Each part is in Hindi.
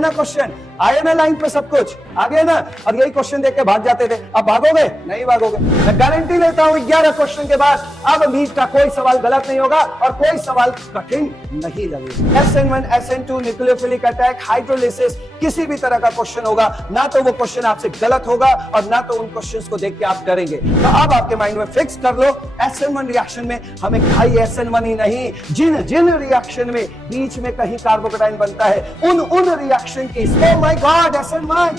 ना क्वेश्चन, आया ना लाइन पे सब कुछ आ गया ना। और यही क्वेश्चन देख के भाग जाते थे, अब भागोगे नहीं भागोगे। मैं गारंटी लेता हूं 11 क्वेश्चन के बाद अब नीट का कोई सवाल गलत नहीं होगा और कोई सवाल कठिन नहीं लगेगा। SN1 SN2 nucleophilic attack hydrolysis किसी भी तरह का क्वेश्चन होगा ना तो वो क्वेश्चन आपसे गलत होगा और ना तो उन क्वेश्चंस को देख के आप डरेंगे। तो अब आपके माइंड में फिक्स कर लो, SN1 रिएक्शन में हमें खाली SN1 ही नहीं, जिन जिन रिएक्शन में बीच में कहीं कार्बोकेटाइन बनता है उन रिएक्शन की, oh my God, SN1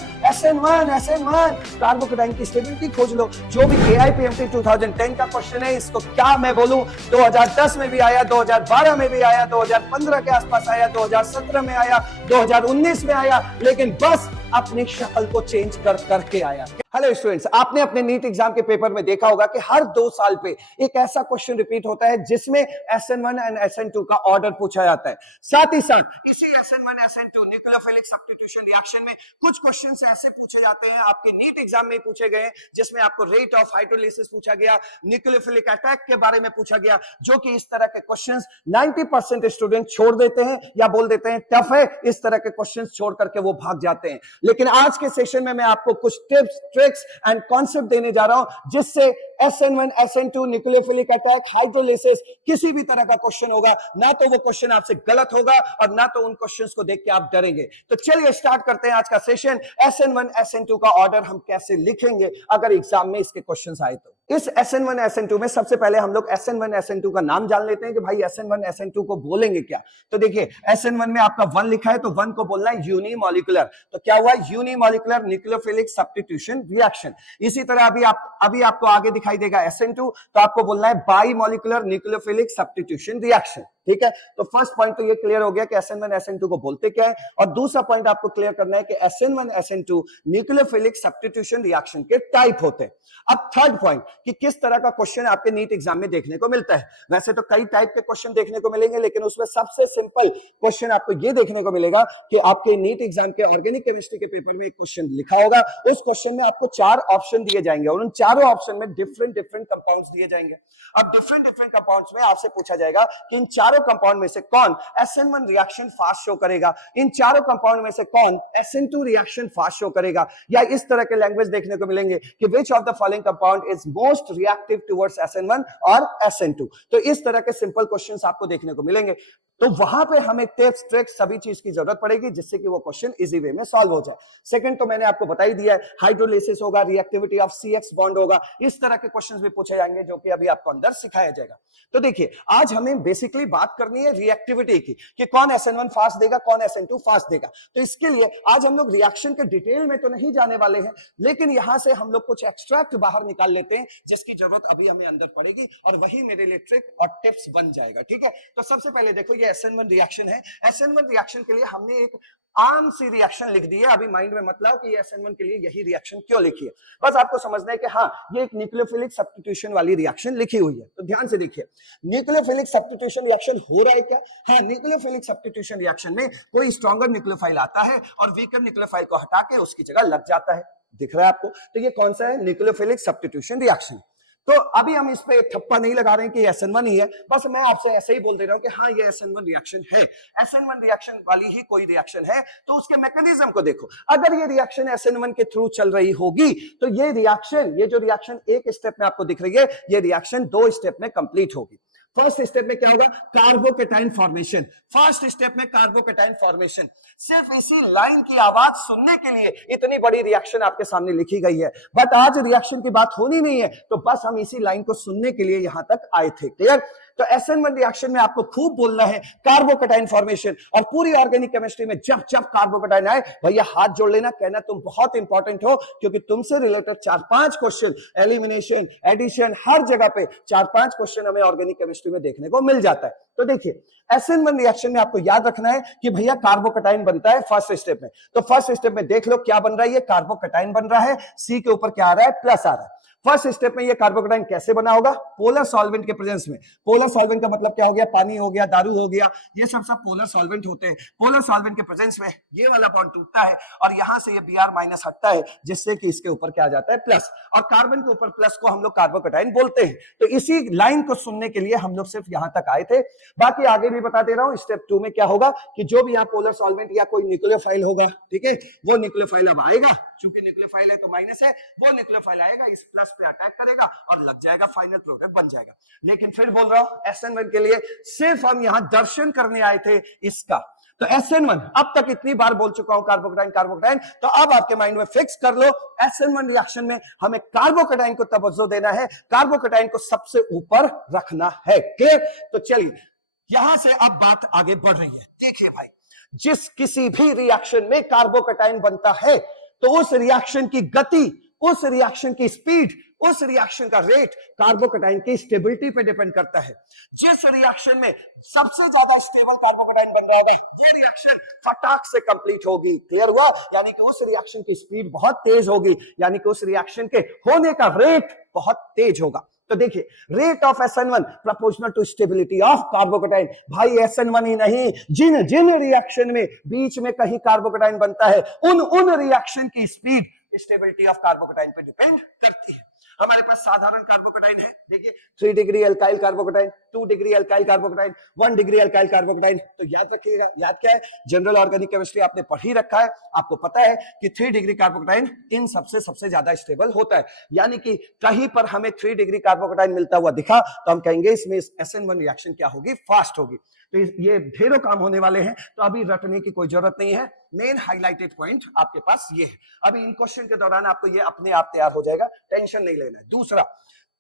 carbocation की स्टेबिलिटी खोज लो। जो भी AIPMT 2010 का क्वेश्चन है, इसको क्या मैं बोलूं, 2010 में भी आया, 2012 में भी आया, 2015 के आसपास आया, 2017 में आया, 2019 में आया, लेकिन बस अपनी शक्ल को चेंज करके आया। हेलो स्टूडेंट्स, आपने अपने नीट एग्जाम के पेपर में देखा होगा कि हर 2 साल पे एक ऐसा क्वेश्चन रिपीट होता है जिसमें SN1 एंड SN2 का ऑर्डर पूछा जाता है। साथ ही साथ इसी SN1 SN2 nucleophilic substitution reaction में कुछ क्वेश्चंस ऐसे पूछे जाते हैं, आपके नीट एग्जाम में पूछे गए, जिसमें आपको रेट ऑफ हाइड्रोलिसिस पूछा गया, न्यूक्लियोफिलिक अटैक के बारे में पूछा गया, जो कि इस तरह के क्वेश्चंस 90% स्टूडेंट छोड़ देते हैं या बोल देते हैं टफ है, इस तरह के क्वेश्चंस छोड़ करके वो भाग जाते हैं। लेकिन आज के सेशन में मैं आपको कुछ टिप्स, ट्रिक्स एंड कॉन्सेप्ट देने जा रहा हूं जिससे SN1 SN2 nucleophilic attack hydrolysis किसी भी तरह का क्वेश्चन होगा ना तो वो क्वेश्चन आपसे गलत होगा और ना तो उन क्वेश्चंस को देख के आप डरेंगे। तो चलिए स्टार्ट करते हैं आज का सेशन। SN1 SN2 का ऑर्डर हम कैसे लिखेंगे अगर एग्जाम में इसके क्वेश्चंस आए तो। इस SN1 SN2 में सबसे पहले हम लोग SN1 SN2 का नाम जान लेते हैं कि भाई SN1 SN2 को बोलेंगे क्या। तो देखिए SN1 में आपका 1 लिखा है तो 1 को बोलना है यूनिमॉलिक्यूलर। तो क्या हुआ, यूनिमॉलिक्यूलर न्यूक्लियोफिलिक सब्स्टिट्यूशन रिएक्शन। इसी तरह अभी आपको आगे दिखाई देगा SN2, तो आपको बोलना है बाइमॉलिक्यूलर न्यूक्लियोफिलिक सब्स्टिट्यूशन रिएक्शन। ठीक है, तो फर्स्ट पॉइंट तो ये क्लियर हो गया कि SN1 SN2 को बोलते क्या है। और दूसरा पॉइंट आपको क्लियर करना है कि SN1 SN2 nucleophilic substitution reaction के टाइप होते हैं। अब थर्ड पॉइंट कि किस तरह का क्वेश्चन आपके नीट एग्जाम में देखने को मिलता है। वैसे तो कई टाइप के क्वेश्चन देखने को मिलेंगे, लेकिन उसमें सबसे सिंपल क्वेश्चन आपको ये देखने को मिलेगा कि आपके नीट एग्जाम के ऑर्गेनिक केमिस्ट्री के पेपर में एक क्वेश्चन लिखा होगा, उस क्वेश्चन में आपको 4 ऑप्शन दिए जाएंगे और उन चारों ऑप्शन में डिफरेंट कंपाउंड्स दिए जाएंगे। अब डिफरेंट कंपाउंड्स में आपसे पूछा जाएगा कि इन चारों कंपाउंड में से कौन SN1 रिएक्शन फास्ट शो करेगा, इन चारों कंपाउंड में से कौन SN2 रिएक्शन फास्ट शो करेगा, या इस तरह के लैंग्वेज देखने को मिलेंगे कि which of the following compound is most reactive towards SN1 और SN2। तो इस तरह के सिंपल क्वेश्चंस आपको देखने को मिलेंगे। तो वहां पे हमें टिप्स, ट्रिक्स, सभी चीज की जरूरत पड़ेगी जिससे कि वो क्वेश्चन इजी वे में सॉल्व हो जाए। सेकंड तो मैंने आपको बता ही दिया है, हाइड्रोलिसिस होगा, रिएक्टिविटी ऑफ CX बॉन्ड होगा, इस तरह के क्वेश्चंस भी पूछे जाएंगे जो कि अभी आपको अंदर सिखाया जाएगा। तो देखिए आज हमें बेसिकली बात करनी है रिएक्टिविटी की कि कौन SN1 फास्ट देगा, कौन SN2 फास्ट देगा। तो इसके लिए आज हम लोग रिएक्शन के डिटेल में तो नहीं जाने वाले हैं, लेकिन यहां से हम लोग कुछ एक्सट्रैक्ट बाहर निकाल लेते हैं जिसकी जरूरत अभी हमें अंदर पड़ेगी और वही मेरे लिए ट्रिक और टिप्स बन जाएगा। ठीक है, तो सबसे पहले देखो ये SN1 रिएक्शन है। SN1 रिएक्शन के लिए हमने एक आम सी रिएक्शन लिख दी है। अभी माइंड में मत लाओ कि SN1 के लिए यही रिएक्शन क्यों लिखी है, बस आपको समझना है कि हाँ ये एक न्यूक्लियोफिलिक सब्स्टिट्यूशन वाली रिएक्शन लिखी हुई है। तो ध्यान से देखिए, न्यूक्लियोफिलिक सब्स्टिट्यूशन रिएक्शन हो रहा है क्या। हाँ, न्यूक्लियोफिलिक सब्स्टिट्यूशन रिएक्शन में कोई स्ट्रॉन्गर न्यूक्लियोफाइल आता है और वीकर न्यूक्लियोफाइल को हटा के उसकी जगह लग जाता है। दिख रहा है आपको, तो ये कौन सा है, न्यूक्लियोफिलिक सब्स्टिट्यूशन रिएक्शन। तो अभी हम इस पे ठप्पा नहीं लगा रहे हैं कि SN1 ही है, बस मैं आपसे ऐसे ही बोल दे रहा हूं कि हाँ ये SN1 रिएक्शन है। SN1 रिएक्शन वाली ही कोई रिएक्शन है तो उसके मैकेनिज्म को देखो। अगर ये रिएक्शन SN1 के थ्रू चल रही होगी तो ये जो रिएक्शन एक स्टेप में आपको दिख रही है, ये रिएक्शन 2 स्टेप में कंप्लीट होगी। फर्स्ट स्टेप में क्या होगा, कार्बोकेटाइन फॉर्मेशन। फर्स्ट स्टेप में कार्बोकेटाइन फॉर्मेशन। सिर्फ इसी लाइन की आवाज सुनने के लिए इतनी बड़ी रिएक्शन आपके सामने लिखी गई है, बट आज रिएक्शन की बात होनी नहीं है, तो बस हम इसी लाइन को सुनने के लिए यहां तक आए थे। क्लियर। तो SN1 रिएक्शन में आपको खूब बोलना है कार्बोकेटाइन फॉर्मेशन, और पूरी ऑर्गेनिक केमिस्ट्री में जब जब कार्बोकेटाइन आए भैया हाथ जोड़ लेना, कहना तुम बहुत इंपॉर्टेंट हो, क्योंकि तुमसे रिलेटेड 4-5 क्वेश्चन, एलिमिनेशन, एडिशन, हर जगह पे 4-5 क्वेश्चन हमें ऑर्गेनिक केमिस्ट्री में देखने को मिल जाता है। तो देखिए SN1 रिएक्शन में आपको याद रखना है कि भैया कार्बोकेटाइन बनता है फर्स्ट स्टेप में। तो फर्स्ट स्टेप में देख लो क्या बन रहा है, ये कार्बोकेटाइन बन रहा है, C के ऊपर क्या आ रहा है, प्लस आ रहा है। फर्स्ट स्टेप में ये कार्बोकेटाइन कैसे बना होगा? पोलर सॉल्वेंट के प्रेजेंस में। पोलर सॉल्वेंट का मतलब क्या हो गया? पानी हो गया, दारू हो गया, ये सब पोलर सॉल्वेंट होते हैं। पोलर सॉल्वेंट के प्रेजेंस में ये वाला बॉन्ड टूटता है और यहां से ये Br माइनस हटता है, जिससे कि इसके ऊपर क्या आ जाता है? प्लस। और कार्बन के ऊपर प्लस को हम लोग कार्बोकेटाइन बोलते हैं। तो इसी लाइन को सुनने के लिए हम लोग सिर्फ यहां तक आए थे। बाकी आगे भी बता दे रहा हूं, स्टेप 2 में क्या होगा कि जो भी यहाँ पोलर सॉल्वेंट या कोई न्यूक्लियोफाइल होगा, ठीक है, वो न्यूक्लियोफाइल अब आएगा, चूंकि न्यूक्लियोफाइल है तो माइनस है, वो न्यूक्लियोफाइल आएगा, इस प्लस पे अटैक करेगा और लग जाएगा, फाइनल प्रोडक्ट बन जाएगा। लेकिन फिर बोल रहा हूं SN1 के लिए सिर्फ हम यहां दर्शन करने आए थे इसका। तो SN1 अब तक इतनी बार बोल चुका हूं कार्बोकेटाइन कार्बोकेटाइन, तो अब आपके माइंड में फिक्स कर लो SN1 रिएक्शन में हमें कार्बोकेटाइन को तवज्जो देना है, कार्बोकेटाइन को सबसे ऊपर रखना है। क्लियर? तो चलिए यहां से अब बात आगे बढ़ रही है। देखिए भाई, जिस किसी भी रिएक्शन में कार्बोकेटाइन बनता है तो उस रिएक्शन की गति, उस रिएक्शन की स्पीड, उस रिएक्शन का रेट कार्बोकेटाइन की स्टेबिलिटी पे डिपेंड करता है। जिस रिएक्शन में सबसे ज्यादा स्टेबल कार्बोकेटाइन बन रहा है वो रिएक्शन फटाक से कंप्लीट होगी। क्लियर हुआ? यानी कि उस रिएक्शन की स्पीड बहुत तेज होगी, यानी कि उस रिएक्शन के होने का रेट बहुत तेज होगा। तो देखिए, rate of SN1 proportional to stability of carbocation. भाई SN1 ही नहीं, जिन जिन रिएक्शन में बीच में कहीं कार्बोकेटाइन बनता है उन रिएक्शन की स्पीड स्टेबिलिटी ऑफ कार्बोकेटाइन पे डिपेंड करती है। हमारे पास साधारण कार्बोकेटाइन है, देखिए 3 degree alkyl carbocation, 2 degree alkyl carbocation, 1 degree alkyl carbocation. तो याद रखिएगा, याद क्या है? जनरल ऑर्गेनिक केमिस्ट्री आपने पढ़ ही रखा है, आपको पता है कि 3 डिग्री कार्बोकेटाइन इन सबसे ज्यादा स्टेबल होता है। यानी कि कहीं पर हमें 3 डिग्री कार्बोकेटाइन मिलता हुआ दिखा तो हम कहेंगे इसमें SN1 रिएक्शन क्या होगी? फास्ट होगी। तो ये ढेरों काम होने वाले हैं, तो अभी रटने की कोई जरूरत नहीं है। मेन हाइलाइटेड पॉइंट आपके पास ये है। अभी इन क्वेश्चन के दौरान आपको ये अपने आप तैयार हो जाएगा, टेंशन नहीं लेना है। दूसरा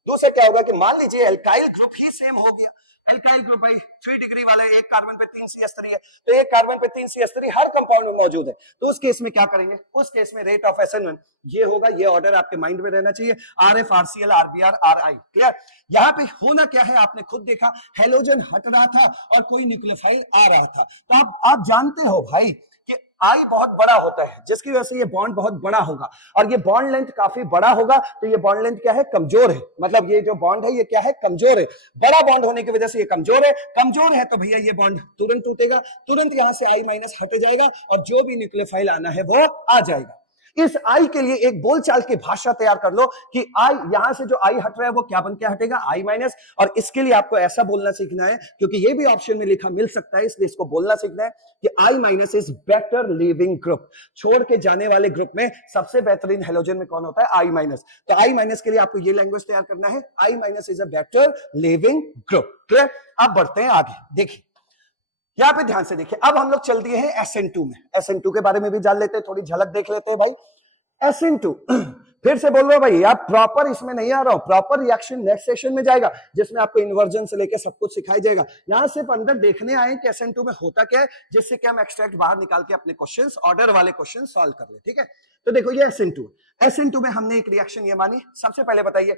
क्या होगा कि मान लीजिए एल्काइल ग्रुप ही सेम हो गया। एल्काइल ग्रुप भाई 3 डिग्री वाले, एक कार्बन पे 3 CH3 है, तो एक कार्बन पे 3 CH3 हर कंपाउंड में मौजूद है। तो उस केस में क्या करेंगे? उस केस में रेट ऑफ SN1 ये होगा, ये ऑर्डर आपके माइंड में रहना चाहिए, RF RCl RBr RI। Clear? यहाँ पे होना क्या है आपने खुद देखा, हेलोजन हट रहा था और कोई न्यूक्लियोफाइल आ रहा था। तो आप जानते हो भाई कि I बहुत बड़ा होता है, जिसकी वजह से ये बॉन्ड बहुत बड़ा होगा, और ये बॉन्ड लेंथ काफी बड़ा होगा, तो ये बॉन्ड लेंथ क्या है? कमजोर है। मतलब ये जो बॉन्ड है ये क्या है? कमजोर है। बड़ा बॉन्ड होने की वजह से ये कमजोर है। कमजोर है तो भैया ये बॉन्ड तुरंत टूटेगा, तुरंत यहां से I माइनस हट जाएगा और जो भी न्यूक्लियोफाइल आना है वो आ जाएगा। इस आई के लिए एक बोलचाल की भाषा तैयार कर लो कि आई, यहां से जो आई हट रहा है वो क्या बन के हटेगा? आई माइनस। और इसके लिए आपको ऐसा बोलना सीखना है, क्योंकि ये भी ऑप्शन में लिखा मिल सकता है, इसलिए इसको बोलना सीखना है कि I minus is better living group. छोड़ के जाने वाले ग्रुप में सबसे बेहतरीन हेलोजन में कौन होता है? I minus. तो आई माइनस के लिए आपको ये लैंग्वेज तैयार करना है, I minus is a better living group. Clear? अब बढ़ते हैं आगे। देखिए यहां पे ध्यान से देखिए, अब हम लोग चल दिए हैं SN2 में। SN2 के बारे में भी जान लेते हैं, थोड़ी झलक देख लेते हैं भाई। SN2 फिर से बोल रहा हूं भाई, आप प्रॉपर इसमें नहीं आ रहा हूं, प्रॉपर रिएक्शन नेक्स्ट सेशन में जाएगा, जिसमें आपको इन्वर्जन से लेकर सब कुछ सिखाई जाएगा। यहां सिर्फ अंदर देखने आए कि SN2 में होता क्या है, जिससे कि हम एक्सट्रैक्ट बाहर निकाल के अपने क्वेश्चंस, ऑर्डर वाले क्वेश्चन सॉल्व कर ले। ठीक है? तो देखो ये SN2 में हमने एक रिएक्शन ये मानी। सबसे पहले बताइए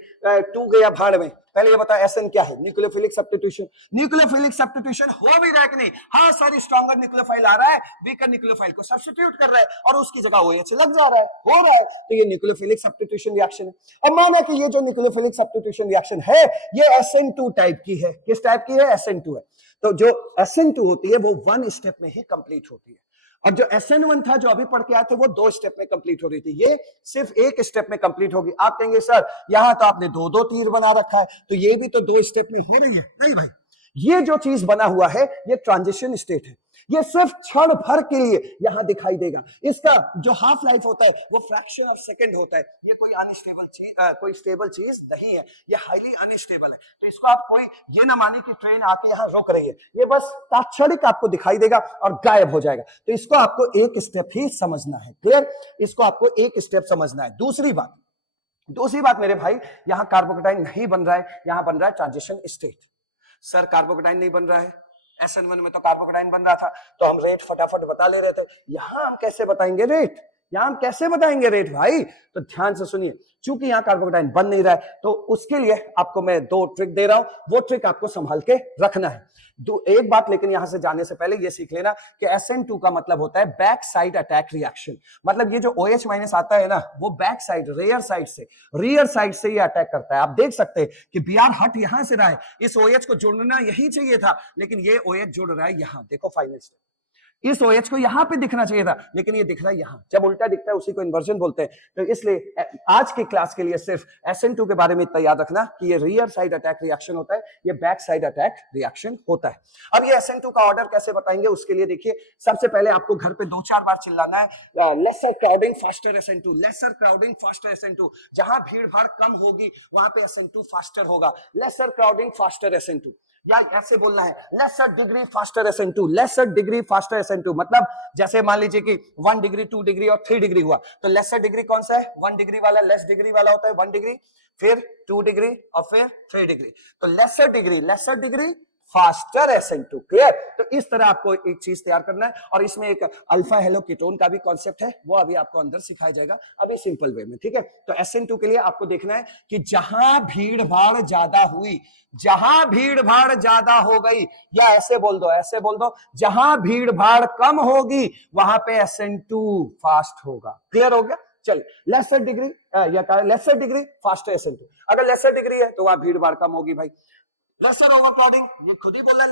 2 गया भाड़ में, पहले ये बताओ SN क्या है? Nucleophilic substitution. न्यूक्लियोफिलिक सब्स्टिट्यूशन हो भी रहा है कि नहीं? हाँ सर, स्ट्रॉन्गर न्यूक्लियोफाइल आ रहा है, वीकर न्यूक्लियोफाइल को सब्स्टिट्यूट कर रहा है और उसकी जगह OH लग जा रहा है, हो रहा है, तो ये न्यूक्लियोफिलिक सब्स्टिट्यूशन रिएक्शन है। अब माना कि ये जो न्यूक्लियोफिलिक सब्स्टिट्यूशन रिएक्शन है ये SN2 टाइप की है। किस टाइप की है? SN2 है। तो जो SN2 होती है वो 1 स्टेप में ही कंप्लीट होती है, और जो SN1 था जो अभी पढ़ के आए थे वो 2 स्टेप में कंप्लीट हो रही थी, ये सिर्फ 1 स्टेप में कंप्लीट होगी। आप कहेंगे सर यहां तो आपने 2-2 तीर बना रखा है, तो ये भी तो 2 स्टेप में हो रही है। नहीं भाई, ये जो चीज बना हुआ है ये ट्रांजिशन स्टेट है, ये सिर्फ क्षण भर के लिए यहां दिखाई देगा। इसका जो हाफ लाइफ होता है वो फ्रैक्शन ऑफ सेकंड होता है। ये कोई अनस्टेबल चीज, कोई स्टेबल चीज नहीं है, ये हाईली अनस्टेबल है। तो इसको आप कोई ये ना माने कि ट्रेन आके यहां रुक रही है, ये बस तात्क्षणिक आपको दिखाई देगा और गायब हो जाएगा। तो इसको आपको एक स्टेप ही समझना है। क्लियर? इसको आपको एक स्टेप समझना है। दूसरी बात मेरे भाई, यहां कार्बोकेटाइन नहीं बन रहा है, यहां बन रहा है ट्रांजिशन स्टेट। सर कार्बोकेटाइन नहीं बन रहा है, SN1 में तो कार्बोकेटाइन बन रहा था, तो हम रेट फटाफट बता ले रहे थे। यहां हम कैसे बताएंगे रेट? यहाँ हम कैसे बताएंगे रेट भाई? तो ध्यान से सुनिए, चूंकि यहाँ कार्बोकेटाइन बन नहीं रहा है तो उसके लिए आपको मैं 2 ट्रिक दे रहा हूं, वो ट्रिक आपको संभाल के रखना है। एक बात लेकिन यहां से जाने से पहले ये सीख लेना कि SN2 का मतलब होता है बैक साइड अटैक रिएक्शन। मतलब ये जो OH माइनस आता है ना, वो बैक साइड, रियर साइड से ये अटैक करता है। आप देख सकते हैं कि Br हट यहां से रहा है, इस OH को जुड़ना यही चाहिए था, लेकिन ये OH जुड़ रहा है यहां। देखो फाइनल स्टेप, इस OH को यहां पे दिखना चाहिए था, लेकिन ये दिख रहा है यहां। जब उल्टा दिखता है उसी को इन्वर्जन बोलते हैं। तो इसलिए आज की क्लास के लिए सिर्फ SN2 के बारे में इतना याद रखना कि ये रियर साइड अटैक रिएक्शन होता है, ये बैक साइड अटैक रिएक्शन होता है। अब ये SN2 का ऑर्डर कैसे बताएंगे, उसके लिए देखिए, सबसे पहले आपको घर पे 2-4 बार चिल्लाना है, lesser crowding faster SN2, lesser crowding faster SN2। जहां भीड़ भाड़ कम होगी वहां पे SN2 फास्टर होगा, लेसर क्राउडिंग फास्टर SN2। या ऐसे बोलना है, lesser degree faster SN2, lesser degree faster SN2। मतलब जैसे मान लीजिए कि 1 डिग्री, 2 डिग्री और 3 डिग्री हुआ, तो लेसर डिग्री कौन सा है? 1 डिग्री वाला। लेस डिग्री वाला होता है 1 डिग्री, फिर 2 डिग्री और फिर 3 डिग्री। तो laser degree faster SN2। Clear? तो इस तरह आपको एक चीज तैयार करना है, और इसमें एक अल्फा हेलो कीटोन का भी कॉन्सेप्ट है, वो अभी आपको अंदर सिखाया जाएगा अभी सिंपल वे में। ठीक है? तो SN2 के लिए आपको देखना है कि जहां भीड़ भाड़ ज्यादा हुई, जहां भीड़ भाड़ ज्यादा हो गई, या ऐसे बोल दो, जहां भीड़ भाड़ कम होगी वहां पे SN2 फास्ट होगा। क्लियर हो गया? चलिए, लेसर डिग्री फास्टर SN2। अगर लेसर डिग्री है तो वहां भीड़ भाड़ कम होगी भाई। लेसर ओवरक्राउडिंग, ये खुद ही बोल रहा है,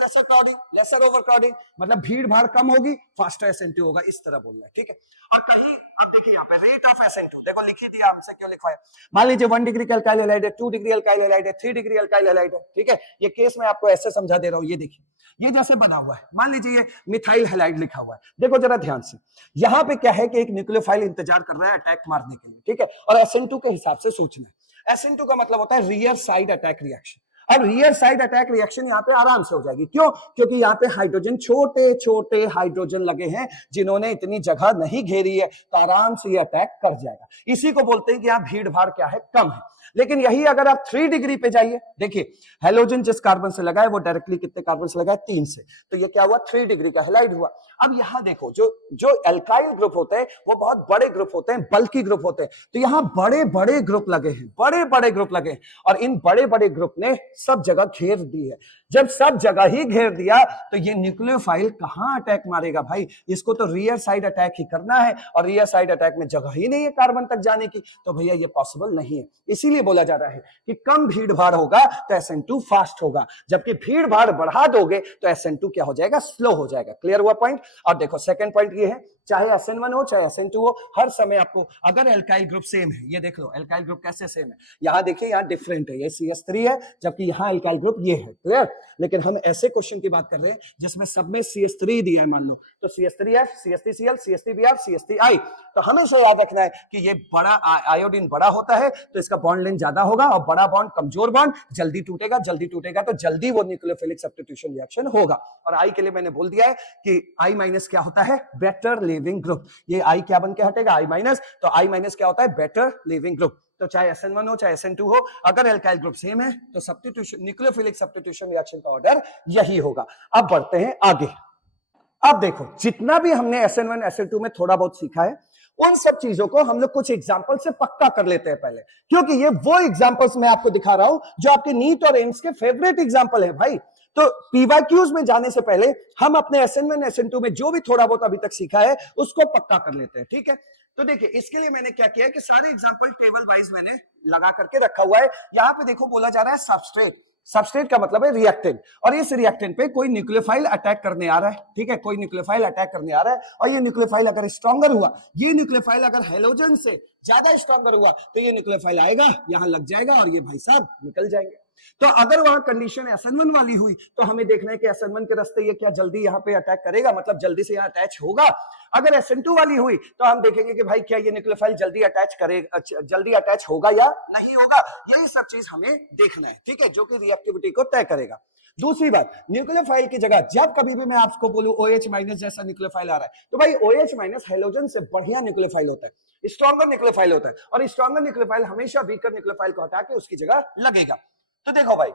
लेसर ओवरक्राउडिंग मतलब भीड़ भाड़ कम होगी, फास्टर SN2 होगा, इस तरह बोलना है। ठीक है? और कहीं अब देखिए यहाँ पे रेट ऑफ SN2 देखो लिखी दिया, हमसे क्यों लिखवाया। मान लीजिए 1 डिग्री का अल्काइल हैलाइड है, 2 डिग्री अल्काइल हैलाइड है, 3 डिग्री अल्काइल हैलाइड है। ठीक है? ये केस मैं आपको ऐसे समझा दे रहा हूं, ये देखिए, ये जैसे बना हुआ है, मान लीजिए ये मिथाइल हैलाइड लिखा हुआ है। देखो जरा ध्यान से, यहां पे क्या है कि एक न्यूक्लियोफाइल इंतजार कर रहा है अटैक मारने के लिए। ठीक है? और SN2 के हिसाब से सोचना है। SN2 का मतलब होता है रियर साइड अटैक रिएक्शन। अब रियर साइड अटैक रिएक्शन यहाँ पे आराम से हो जाएगी। क्यों? क्योंकि यहाँ पे हाइड्रोजन, छोटे छोटे हाइड्रोजन लगे हैं जिन्होंने इतनी जगह नहीं घेरी है, तो आराम से ये अटैक कर जाएगा। इसी को बोलते हैं कि यहाँ भीड़ भाड़ क्या है, कम है। लेकिन यही अगर आप 3 डिग्री पे जाइए, देखिए हेलोजन जिस कार्बन से लगा है वो डायरेक्टली कितने कार्बन से लगा है? 3 से। तो ये क्या हुआ? 3 डिग्री का हैलाइड हुआ। अब यहां देखो, जो एल्काइल ग्रुप होते हैं वो बहुत बड़े ग्रुप होते हैं, बल्कि ग्रुप होते हैं। तो यहां बड़े बड़े ग्रुप लगे हैं, बड़े बड़े ग्रुप लगे हैं, और इन बड़े बड़े ग्रुप ने सब जगह घेर दी है। जब सब जगह ही घेर दिया तो ये न्यूक्लियोफाइल कहां अटैक मारेगा भाई? इसको तो रियर साइड अटैक ही करना है, और रियर साइड अटैक में जगह ही नहीं है कार्बन तक जाने की, तो भैया ये पॉसिबल नहीं है। इसीलिए बोला जा रहा है कि कम भीड़ भाड़ होगा तो SN2 फास्ट होगा, जबकि भीड़ भाड़ बढ़ा दोगे तो SN2 क्या हो जाएगा? स्लो हो जाएगा। क्लियर हुआ पॉइंट? और देखो सेकंड पॉइंट ये है, चाहे SN1 हो चाहे SN2 हो, हर समय आपको अगर एल्काइल ग्रुप सेम है, ये देख लो एल्काइल ग्रुप कैसे सेम है, यहां देखिए यहां डिफरेंट है, ये CH3 है जबकि यहां एल्काइल ग्रुप ये है। क्लियर? लेकिन हम ऐसे क्वेश्चन की बात कर रहे हैं जिसमें सब में CH3 दिया है, मान लो तो CH3F, CH3Cl, CH3Br, CH3I। तो हमेशा याद रखना है कि ये बड़ा आयोडीन बड़ा होता है तो इसका बॉन्ड लेंथ ज्यादा होगा, और बड़ा बॉन्ड कमजोर बॉन्ड जल्दी टूटेगा तो जल्दी वो न्यूक्लियोफिलिक सब्स्टिट्यूशन रिएक्शन होगा। और I के लिए मैंने बोल दिया है कि I माइनस क्या होता है? Better living group. ये I क्या बन के हटेगा? I minus. तो I माइनस क्या होता है? Better living group. तो चाहे SN1 हो चाहे SN2 हो, अगर एल्काइल ग्रुप सेम है तो सब्स्टिट्यूशन, न्यूक्लियोफिलिक सब्स्टिट्यूशन रिएक्शन का ऑर्डर यही होगा। अब बढ़ते हैं आगे। अब देखो जितना भी हमने SN1 SN2 में थोड़ा बहुत सीखा है, उन सब चीजों को हम लोग कुछ एग्जांपल से पक्का कर लेते हैं पहले, क्योंकि ये वो एग्जांपल्स मैं आपको दिखा रहा हूं जो आपके नीट और एम्स के फेवरेट एग्जांपल है भाई। तो PYQs में जाने से पहले हम अपने SN1 SN2 में जो भी थोड़ा बहुत अभी तक सीखा है उसको पक्का कर लेते हैं। ठीक है? तो देखिए इसके लिए मैंने क्या किया है कि सारे एग्जांपल टेबल वाइज मैंने लगा करके रखा हुआ है। यहां पे देखो बोला जा रहा है सबस्ट्रेट। सबस्ट्रेट का मतलब है रिएक्टेंट, और इस रिएक्टेंट पे कोई न्यूक्लियोफाइल अटैक करने आ रहा है। ठीक है? कोई न्यूक्लियोफाइल अटैक करने आ रहा है, और ये न्यूक्लियोफाइल अगर स्ट्रॉन्गर हुआ, ये न्यूक्लियोफाइल अगर हेलोजन से ज्यादा स्ट्रॉन्गर हुआ तो ये न्यूक्लियोफाइल आएगा, यहां लग जाएगा, और ये भाई साहब निकल जाएंगे। तो अगर वहां कंडीशन SN1 वाली हुई तो हमें देखना है कि SN1 के रास्ते ये क्या जल्दी यहां पे अटैक करेगा, मतलब जल्दी से यहां अटैच होगा। अगर SN2 वाली हुई तो हम देखेंगे कि भाई क्या ये न्यूक्लियोफाइल जल्दी अटैच करेगा, जल्दी अटैच होगा या नहीं होगा। यही सब चीज हमें देखना है। ठीक है? जो कि रिएक्टिविटी को तय करेगा। दूसरी बात, न्यूक्लियोफाइल की जगह जब कभी भी मैं आपको बोलूं OH माइनस जैसा न्यूक्लियोफाइल आ रहा है, तो भाई OH माइनस हेलोजन से बढ़िया न्यूक्लियोफाइल होता है, स्ट्रॉन्गर न्यूक्लियोफाइल होता है, और स्ट्रॉन्गर न्यूक्लियोफाइल हमेशा वीकर न्यूक्लियोफाइल को हटा के उसकी जगह लगेगा। तो देखो भाई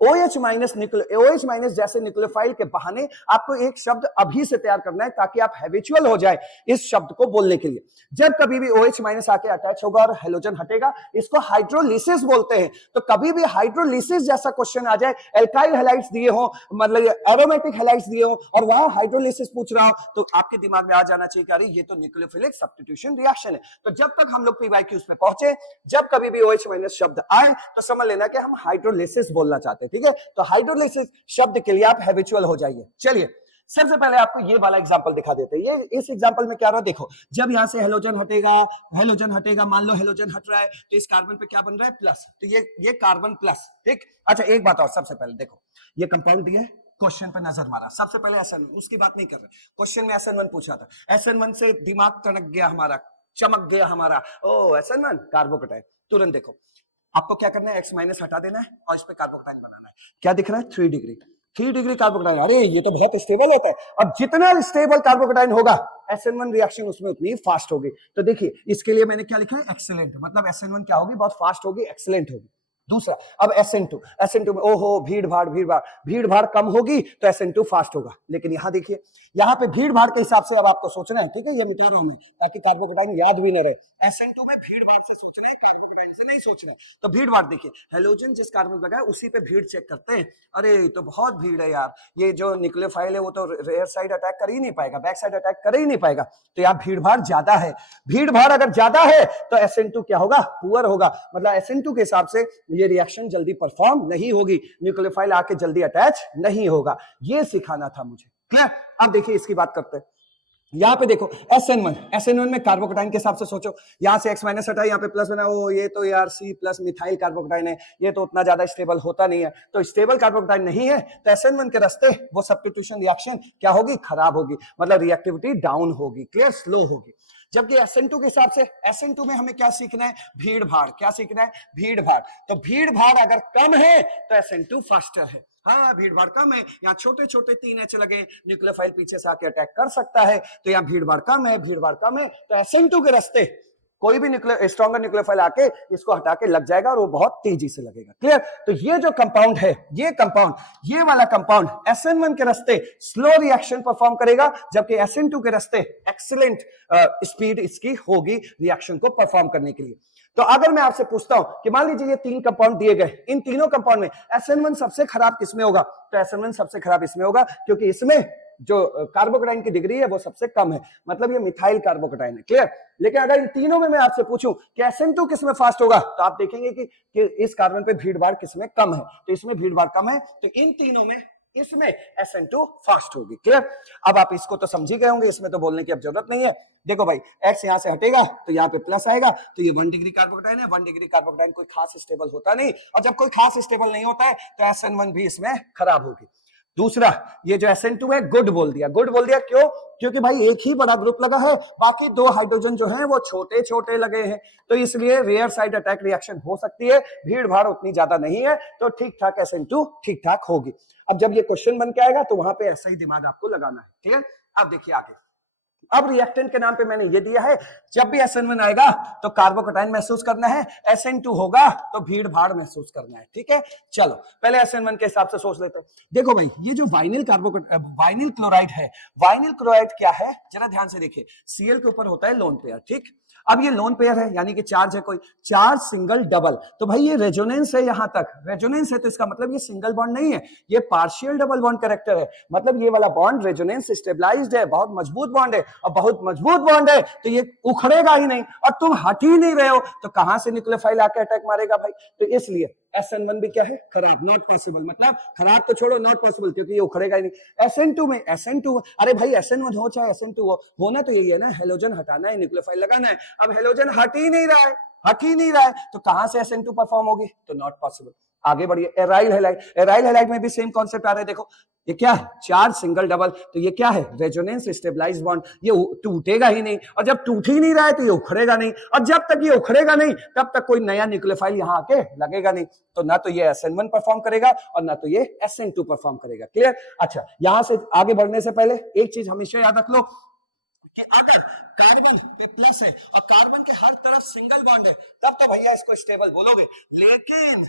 OH माइनस जैसे न्यूक्लियोफाइल के बहाने आपको एक शब्द अभी से तैयार करना है ताकि आप हैबिचुअल हो जाए इस शब्द को बोलने के लिए। जब कभी भी OH माइनस आके अटैच होगा और हेलोजन हटेगा, इसको हाइड्रोलिसिस बोलते हैं। तो कभी भी हाइड्रोलिसिस जैसा क्वेश्चन आ जाए, एल्काइल हैलाइड्स दिए हो, मतलब एरोमेटिक हैलाइड्स दिए हो और वहां हाइड्रोलिसिस पूछ रहा हो, तो आपके दिमाग में आ जाना चाहिए कि अरे ये तो न्यूक्लियोफिलिक सब्स्टिट्यूशन रिएक्शन है। तो जब तक हम लोग पीवाईक्यूज पे पहुंचे, जब कभी भी OH माइनस शब्द आए तो समझ लेना कि हम हाइड्रोलिसिस बोलना चाहते हैं, ठीक है। तो हाइड्रोलिसिस शब्द के लिए आप हैबिचुअल हो जाइए। चलिए सबसे पहले आपको ये वाला एग्जांपल दिखा देते हैं। ये इस एग्जांपल में क्या रहा, देखो जब यहां से हेलोजन हटेगा, मान लो हेलोजन हट रहा है तो इस कार्बन पे क्या बन रहा है, प्लस। तो ये कार्बन प्लस, ठीक। अच्छा एक बात और, सबसे पहले देखो ये कंपाउंड दिया है, क्वेश्चन पे नजर मारा, सबसे पहले SN1, उसकी बात नहीं कर रहे, क्वेश्चन में SN1 पूछा था। SN1 से दिमाग टनक गया हमारा, चमक गया हमारा, ओ SN1 कार्बोकेटाइन। तुरंत देखो आपको क्या करना है, X माइनस हटा देना है और इस पे कार्बोकेटाइन बनाना है। क्या दिख रहा है, 3 डिग्री कार्बोकेटाइन। अरे ये तो बहुत स्टेबल होता है। अब जितना स्टेबल कार्बोकेटाइन होगा SN1 रिएक्शन उसमें उतनी फास्ट होगी। तो देखिए इसके लिए मैंने क्या लिखा है, एक्सेलेंट, मतलब SN1 क्या होगी, बहुत फास्ट होगी, एक्सेलेंट होगी। दूसरा अब SN2 में ओहो भीड़ भाड़ कम होगी तो SN2 फास्ट होगा। लेकिन यहां देखिए, यहां पे भीड़ भाड़ के हिसाब से अब आपको सोचना है, ठीक है, ये मिटा रहा हूं मैं ताकि कार्बोकेटाइन याद भी न रहे। SN2 में भीड़ भाड़ से सोचना है, कार्बोकेटाइन से नहीं सोचना है। तो भीड़ भाड़ देखिए, हेलोजन जिस कार्बन लगा है उसी पे भीड़ चेक करते हैं। अरे तो बहुत भीड़ है यार, ये जो न्यूक्लियोफाइल है वो तो रेयर साइड अटैक कर ही नहीं पाएगा, बैक साइड अटैक कर ही नहीं पाएगा। तो यहाँ भीड़ भाड़ ज्यादा है। भीड़ भाड़ अगर ज्यादा है तो SN2 क्या होगा, पुअर होगा, मतलब SN2 के हिसाब से ये रिएक्शन जल्दी परफॉर्म नहीं होगी, न्यूक्लियोफाइल आके जल्दी अटैच नहीं होगा। ये सिखाना था मुझे। अब देखिए इसकी बात करते हैं। यहां पे देखो SN1 में कार्बोकेटाइन के हिसाब से सोचो, यहां से X माइनस हटा, यहाँ पे प्लस बना, ओ ये तो यार C प्लस मिथाइल कार्बोकेटाइन है, ये तो उतना ज्यादा स्टेबल होता नहीं है। तो स्टेबल कार्बोकेटाइन नहीं है तो SN1 के रास्ते वो सब्स्टिट्यूशन रिएक्शन क्या होगी, खराब होगी, मतलब रिएक्टिविटी डाउन होगी, क्लियर, स्लो होगी। जबकि SN2 के हिसाब से, SN2 में हमें क्या सीखना है, भीड़ भाड़। क्या सीखना है, भीड़ भाड़। तो भीड़ भाड़ अगर कम है तो SN2 फास्टर है। हाँ भीड़ भाड़ कम है, यहाँ छोटे छोटे 3 H लगे, न्यूक्लियोफाइल पीछे से आके अटैक कर सकता है, तो यहाँ भीड़ भाड़ कम है तो SN2 के रास्ते कोई भी स्ट्रॉन्गर न्यूक्लियोफाइल आके इसको हटा के लग जाएगा और वो बहुत तेजी से लगेगा, क्लियर। तो ये जो कंपाउंड है, ये वाला कंपाउंड SN1 के रास्ते स्लो रिएक्शन परफॉर्म करेगा, जबकि SN2 के रास्ते एक्सीलेंट स्पीड इसकी होगी रिएक्शन को परफॉर्म करने के लिए। तो अगर मैं आपसे पूछता हूं कि मान लीजिए ये 3 कंपाउंड दिए गए, इन तीनों कंपाउंड में SN1 सबसे खराब किसमें होगा, तो SN1 सबसे खराब इसमें होगा, क्योंकि इसमें जो कार्बोकेटाइन की डिग्री है वो सबसे कम है, मतलब ये मिथाइल कार्बोकेटाइन है, क्लियर। लेकिन अगर इन तीनों में मैं आपसे पूछूं कि SN2 किसमें फास्ट होगा, तो आप देखेंगे कि इस कार्बन पे भीड़ भाड़ किसमें कम है, तो इसमें भीड़ भाड़ कम है, तो इन तीनों में इसमें SN2 फास्ट होगी, क्लियर। अब आप इसको तो समझ ही गए होंगे, इसमें तो बोलने की अब जरूरत नहीं है। देखो भाई X यहां से हटेगा तो यहाँ पे प्लस आएगा, तो ये 1 डिग्री कार्बोकेटाइन है। 1 डिग्री कार्बोकेटाइन कोई खास स्टेबल होता नहीं, और जब कोई खास स्टेबल नहीं होता है तो SN1 भी इसमें खराब होगी। दूसरा, ये जो SN2 है गुड बोल दिया, क्यों, क्योंकि भाई एक ही बड़ा ग्रुप लगा है, बाकी 2 हाइड्रोजन जो हैं वो छोटे छोटे लगे हैं, तो इसलिए रेयर साइड अटैक रिएक्शन हो सकती है, भीड़ भाड़ उतनी ज्यादा नहीं है, तो ठीक ठाक SN2 ठीक ठाक होगी। अब जब ये क्वेश्चन बन के आएगा तो वहां पे ऐसा ही दिमाग आपको लगाना है, क्लियर। अब देखिए आगे, अब रिएक्टेंट के नाम पे मैंने ये दिया है, जब भी SN1 आएगा तो कार्बोकेटाइन महसूस करना है, SN2 होगा तो भीड़ भाड़ महसूस करना है, ठीक है। चलो पहले SN1 के हिसाब से सोच लेते हैं। देखो भाई ये जो वाइनिल क्लोराइड है, वाइनिल क्लोराइड क्या है, जरा ध्यान से देखिए, Cl के ऊपर होता है लोन पेयर, ठीक। अब ये लोन पेयर है, यानी कि चार्ज है, कोई चार्ज सिंगल डबल, तो भाई ये रेजोनेंस है, यहां तक रेजोनेंस है, तो इसका मतलब ये सिंगल बॉन्ड नहीं है, ये पार्शियल डबल बॉन्ड कैरेक्टर है, मतलब ये वाला बॉन्ड रेजोनेंस स्टेबलाइज्ड है, बहुत मजबूत बॉन्ड है, और बहुत मजबूत बॉन्ड है तो ये उखड़ेगा ही नहीं, और तुम हट ही नहीं रहे हो तो कहां से न्यूक्लियोफाइल आके अटैक मारेगा भाई। तो इसलिए SN1 भी क्या है, खराब, नॉट पॉसिबल, मतलब खराब तो छोड़ो, नॉट पॉसिबल, क्योंकि ये उखड़ेगा ही नहीं। SN2 अरे भाई SN1 हो चाहे SN2 हो, होना तो यही है ना, हेलोजन हटाना है, न्यूक्लियोफाइल लगाना है। अब हेलोजन हट ही नहीं रहा है तो कहां से SN2 परफॉर्म होगी, तो नॉट पॉसिबल। आगे बढ़िए, एराइल हैलाइड में भी सेम कॉन्सेप्ट आ रहा है। देखो ये क्या है, चार्ज सिंगल डबल, तो ये क्या है, रेजोनेंस स्टेबलाइज्ड बॉन्ड, ये टूटेगा ही नहीं, और जब टूट ही नहीं रहा है तो ये उखड़ेगा नहीं, और जब तक ये उखड़ेगा नहीं तब तक कोई नया न्यूक्लियोफाइल यहां आके लगेगा नहीं, तो ना तो ये SN1 परफॉर्म करेगा और ना तो ये SN2 परफॉर्म करेगा, क्लियर। अच्छा यहां से आगे बढ़ने से पहले एक चीज हमेशा याद रख लो कि अगर कार्बन प्लस है और कार्बन के हर तरफ सिंगल बॉन्ड है तब तो भैया इसको स्टेबल बोलोगे, लेकिन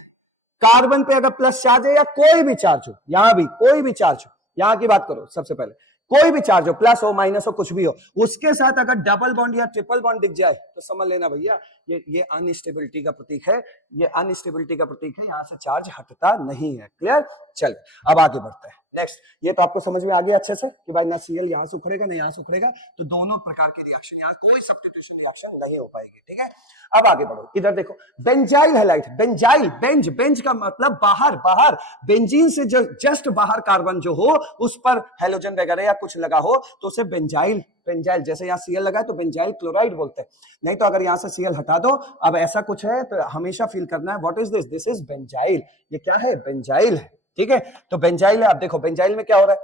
कार्बन पे अगर प्लस चार्ज है या कोई भी चार्ज हो, यहां भी कोई भी चार्ज हो, यहां की बात करो सबसे पहले, कोई भी चार्ज हो, प्लस हो माइनस हो कुछ भी हो, उसके साथ अगर डबल बॉन्ड या ट्रिपल बॉन्ड दिख जाए तो समझ लेना भैया ये अनस्टेबिलिटी का प्रतीक है, ये अनस्टेबिलिटी का प्रतीक है, यहां से चार्ज हटता नहीं है। क्लियर? चल अब आगे बढ़ते हैं। नेक्स्ट, ये तो आपको समझ में आ गया अच्छे से कि भाई ना सीएल यहां से उखड़ेगा ना यहां से उखड़ेगा, तो दोनों प्रकार की रिएक्शन, यहां कोई सब्स्टिट्यूशन रिएक्शन नहीं हो पाएगी। ठीक है, अब आगे बढ़ो, इधर देखो, benzyl halide, benzyl, Benz, Benz का मतलब बाहर, बाहर, बेंजीन से जस्ट बाहर कार्बन जो हो उस पर हेलोजन वगैरह या कुछ लगा हो तो उसे बेंजाइल, बेंजाइल, जैसे यहाँ सीएल लगा है तो बेंजाइल क्लोराइड बोलते हैं। नहीं तो अगर यहां से सीएल हटा दो, अब ऐसा कुछ है तो हमेशा फील करना है what is this, this is benzyl, ये क्या है, बेंजाइल है। ठीक है, तो बेंजाइल है। आप देखो बेंजाइल में क्या हो रहा है,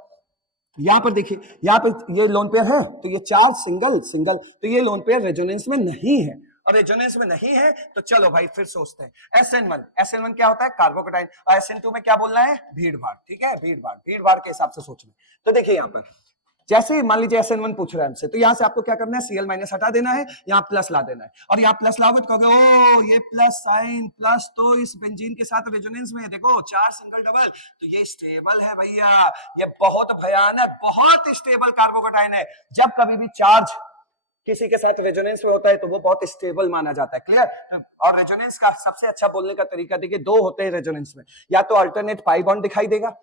यहां पर देखिए, यहां पे ये लोन पेयर है तो ये चार सिंगल सिंगल, तो ये लोन पेयर रेजोनेंस में नहीं है, और रेजोनेंस में नहीं है तो चलो भाई फिर सोचते हैं। SN1, SN1 क्या होता है, कार्बोकेटाइन, और SN2 में क्या बोलना है, भीड़ भाड़। ठीक है, भीड़ भाड़, भीड़ भाड़ के हिसाब से सोचना। तो देखिए यहां पर जैसे मान लीजिए SN1 पूछ रहा है हमसे, तो यहां से आपको क्या करना है, Cl माइनस हटा देना है, यहां प्लस ला देना है, और यहां प्लस लाओगे तो कहोगे ओ ये प्लस साइन, प्लस तो इस बेंजीन के साथ रेजोनेंस में है, देखो चार सिंगल डबल, तो ये स्टेबल है भैया, ये बहुत भयानक, बहुत स्टेबल कार्बोकेटाइन है। जब कभी भी चार्ज किसी के साथ रेजोनेंस में होता है तो वो बहुत स्टेबल माना जाता है। क्लियर? और रेजोनेंस का सबसे अच्छा बोलने का तरीका देखिए, दो होते हैं रेजोनेंस में, या तो अल्टरनेट पाई बॉन्ड दिखाई देगा,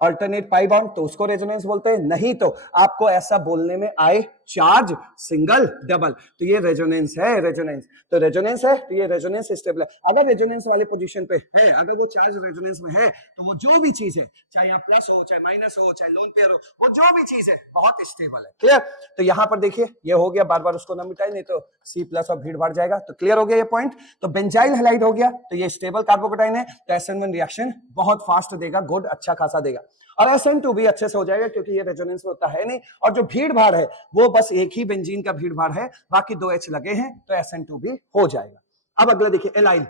अल्टरनेट पाई बॉन्ड, तो उसको रेजोनेंस बोलते हैं, नहीं तो आपको ऐसा बोलने में आए चार्ज सिंगल डबल, तो ये रेजोनेंस है, रेजोनेंस, तो रेजोनेंस है तो ये रेजोनेंस स्टेबल है। अगर रेजोनेंस वाले पोजीशन पे है, अगर वो चार्ज रेजोनेंस में है तो वो जो भी चीज है, चाहे यहाँ प्लस हो, चाहे माइनस हो, चाहे लोन पेयर हो, वो जो भी चीज है बहुत स्टेबल है। क्लियर? तो यहां पर देखिए ये हो गया, बार बार उसको ना मिटाए नहीं तो C प्लस और भीड़ भाड़ जाएगा। तो क्लियर हो गया ये पॉइंट। तो बेंजाइल हैलाइड हो गया, तो ये स्टेबल कार्बोकेटाइन है, तो SN1 रिएक्शन बहुत फास्ट देगा, गुड, अच्छा खासा देगा, और SN2 भी अच्छे से हो जाएगा क्योंकि ये रेजोनेंस में होता है नहीं, और जो भीड़ भाड़ है वो बस एक ही बेंजीन का भीड़ भाड़ है, बाकी दो H लगे हैं, तो SN2 भी हो जाएगा। अब अगला देखिए, एलाइल,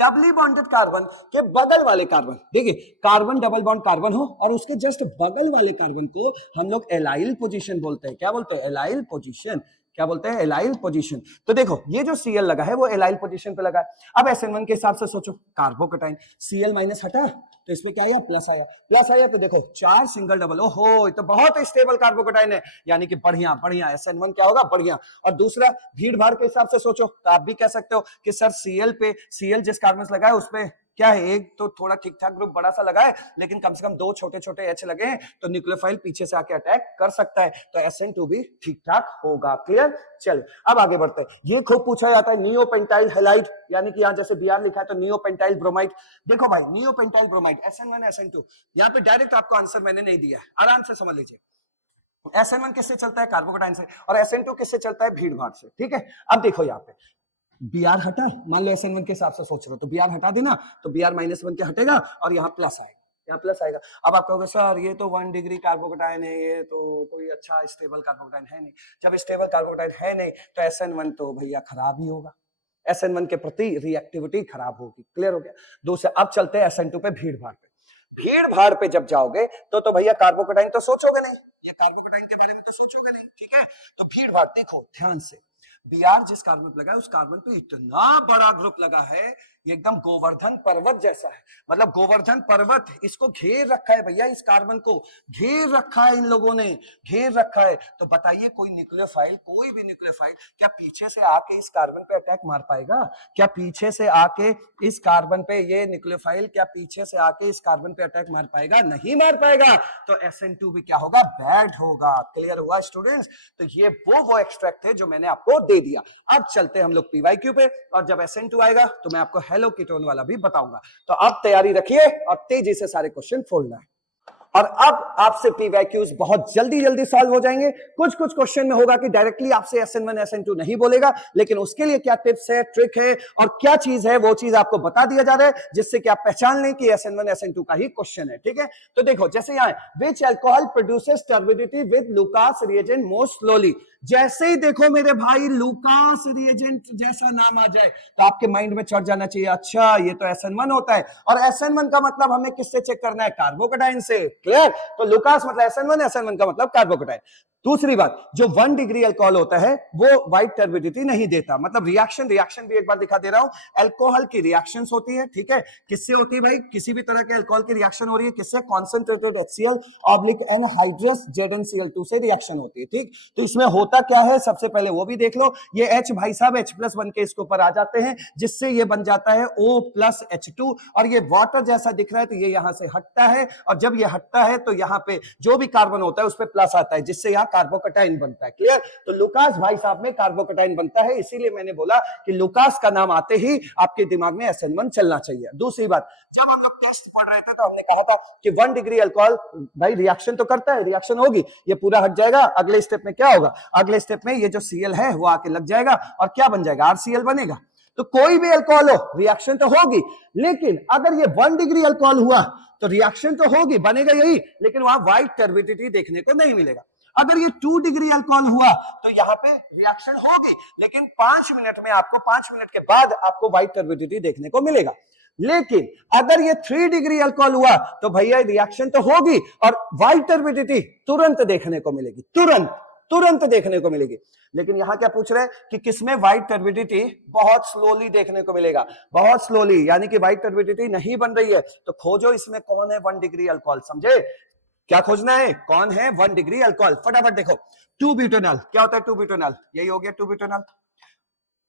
डबली बॉन्डेड कार्बन के बगल वाले कार्बन, देखिए कार्बन डबल बॉन्ड कार्बन हो और उसके जस्ट बगल वाले कार्बन को हम लोग एलाइल पोजीशन बोलते हैं। क्या बोलते हैं, एलाइल पोजीशन, क्या बोलते हैं, एलाइल पोजीशन। तो देखो ये जो Cl लगा है वो एलाइल पोजीशन पे लगा है। अब SN1 के हिसाब से सोचो, कार्बोकेटाइन, Cl माइनस हटा तो इसमें क्या आया, प्लस आया, प्लस आया तो देखो चार सिंगल डबल, ओहो ये तो बहुत स्टेबल कार्बोकेटाइन है, यानी कि बढ़िया बढ़िया, SN1 क्या होगा, बढ़िया। और दूसरा भीड़ भाड़ के हिसाब से सोचो तो आप भी कह सकते हो कि सर Cl जिस कार्बन लगा है उसपे क्या है, एक तो थोड़ा ठीक ठाक ग्रुप बड़ा सा लगा है, लेकिन कम से कम दो छोटे छोटे H लगे हैं, तो न्यूक्लियोफाइल पीछे से आके अटैक कर सकता है, तो SN2 भी ठीक ठाक होगा। क्लियर? चलो अब आगे बढ़ते हैं। ये खूब पूछा जाता है, नियोपेंटाइल हैलाइड, यानी कि यहाँ जैसे Br लिखा है तो नियोपेंटाइल ब्रोमाइड। देखो भाई नियोपेंटाइल ब्रोमाइड, SN1 SN2, यहाँ पे डायरेक्ट आपको आंसर मैंने नहीं दिया है, आराम से समझ लीजिए। SN1 किससे चलता है, कार्बोकेटाइन से, और SN2 किससे चलता है, भीड़ भाड़ से। ठीक है, अब देखो यहाँ पे Br हटा, मान लो SN1 के हिसाब से सोच रहे हो तो Br हटा देना, तो Br -1 के हटेगा और यहाँ प्लस आएगा, यहाँ प्लस आएगा। अब आप कहोगे सर ये तो 1 डिग्री कार्बोकेटाइन है, ये तो कोई अच्छा स्टेबल कार्बोकेटाइन है नहीं। जब स्टेबल कार्बोकेटाइन है नहीं तो SN1 तो भैया खराब ही होगा, SN1 के प्रति रिएक्टिविटी खराब होगी। क्लियर हो गया? दूसरा अब चलते हैं SN2 पे, भीड़ भाड़ पे। भीड़ भाड़ पे जब जाओगे तो भैया कार्बोकेटाइन तो सोचोगे नहीं, या कार्बोकेटाइन के बारे में तो सोचोगे नहीं। ठीक है, तो भीड़ भाड़ देखो ध्यान से, Br जिस कार्बन पे लगा है उस कार्बन पे इतना बड़ा ग्रुप लगा है, ये एकदम गोवर्धन पर्वत जैसा है, मतलब गोवर्धन पर्वत इसको घेर रखा है भैया, इस कार्बन को घेर रखा है, इन लोगों ने घेर रखा है। तो बताइए कोई न्यूक्लियोफाइल, कोई भी न्यूक्लियोफाइल क्या पीछे से आके इस कार्बन पे अटैक मार पाएगा, क्या पीछे से आके इस कार्बन पे, ये न्यूक्लियोफाइल क्या पीछे से आके इस कार्बन पे अटैक मार पाएगा, नहीं मार पाएगा। तो SN2 भी क्या होगा, बैड होगा। क्लियर हुआ स्टूडेंट्स? तो ये वो एक्सट्रैक्ट है जो मैंने आपको दे दिया। अब चलते हैं हम लोग PYQ पे, और जब SN2 आएगा तो मैं आपको हेलो कीटोन वाला भी बताऊंगा। तो अब तैयारी रखिए और तेजी से सारे क्वेश्चन फोड़ना है। और अब आपसे PYQs बहुत जल्दी सॉल्व हो जाएंगे। कुछ क्वेश्चन में होगा कि डायरेक्टली आपसे SN1 SN2 नहीं बोलेगा, लेकिन उसके लिए क्या टिप्स है, ट्रिक है और क्या चीज है, वो चीज आपको बता दिया जा रहा है, जिससे कि आप पहचान लें कि SN1 SN2 का ही क्वेश्चन है। ठीक है, तो देखो जैसे यहाँ which alcohol produces turbidity with Lucas reagent more slowly. जैसे ही देखो मेरे भाई लुकास रिएजेंट जैसा नाम आ जाए तो आपके माइंड में चढ़ जाना चाहिए, अच्छा ये तो SN1 होता है, और SN1 का मतलब हमें किससे चेक करना है, कार्बोकेटाइन से। क्लियर? तो लुकास मतलब SN1 का मतलब कार्बोकेटाइन। दूसरी बात, जो 1 डिग्री अल्कोहल होता है वो व्हाइट टर्बिडिटी नहीं देता, मतलब रिएक्शन भी एक बार दिखा दे रहा हूं, अल्कोहल की रिएक्शंस होती है, ठीक है, किससे होती है भाई, किसी भी तरह के अल्कोहल की रिएक्शन हो रही है, किससे, concentrated HCl oblique anhydrous ZnCl2 से रिएक्शन होती है, ठीक। तो इसमें होता क्या है, सबसे पहले वो भी देख लो, ये H भाई साहब H+ बन के इसके ऊपर आ जाते हैं, जिससे ये बन जाता है O+H2, और ये वाटर जैसा दिख रहा है, तो ये यहां से हटता है, और जब ये हटता है तो यहां पे जो भी कार्बन होता है उस पे प्लस आता है, जिससे यहां कार्बोकटाइन बनता है, क्लियर। तो लुकास भाई साहब में कार्बोकटाइन बनता है, इसीलिए मैंने बोला कि लुकास का नाम आते ही आपके दिमाग में SN1 चलना चाहिए। दूसरी बात, जब हम लोग टेस्ट पढ़ रहे थे तो हमने कहा था कि 1 डिग्री अल्कोहल भाई रिएक्शन तो करता है, रिएक्शन होगी, ये पूरा हट जाएगा, अगले स्टेप में क्या होगा, अगले स्टेप में ये जो Cl है वो आके लग जाएगा और क्या बन जाएगा, RCl बनेगा। तो कोई भी अल्कोहल हो रिएक्शन तो होगी, लेकिन अगर ये 1 डिग्री अल्कोहल हुआ तो रिएक्शन तो होगी, बनेगा यही, लेकिन वहां व्हाइट टर्बिडिटी देखने को नहीं मिलेगा। अगर ये 2 डिग्री अल्कोहल हुआ तो यहां पे रिएक्शन होगी, लेकिन 5 मिनट में आपको, 5 मिनट के बाद आपको व्हाइट टर्बिडिटी देखने को मिलेगा। लेकिन अगर ये 3 डिग्री अल्कोहल हुआ तो भैया रिएक्शन तो होगी और व्हाइट टर्बिडिटी तुरंत देखने को मिलेगी, तुरंत देखने को मिलेगी। लेकिन यहां क्या पूछ रहे हैं कि किसमें व्हाइट टर्बिडिटी बहुत स्लोली देखने को मिलेगा, बहुत स्लोली, यानी कि व्हाइट टर्बिडिटी नहीं बन रही है। तो खोजो इसमें कौन है 1 डिग्री अल्कोहल, समझे क्या खोजना है, कौन है 1 डिग्री अल्कोहल, फटाफट देखो। 2-ब्यूटेनॉल, क्या होता है 2-ब्यूटेनॉल, यही हो गया 2-ब्यूटेनॉल,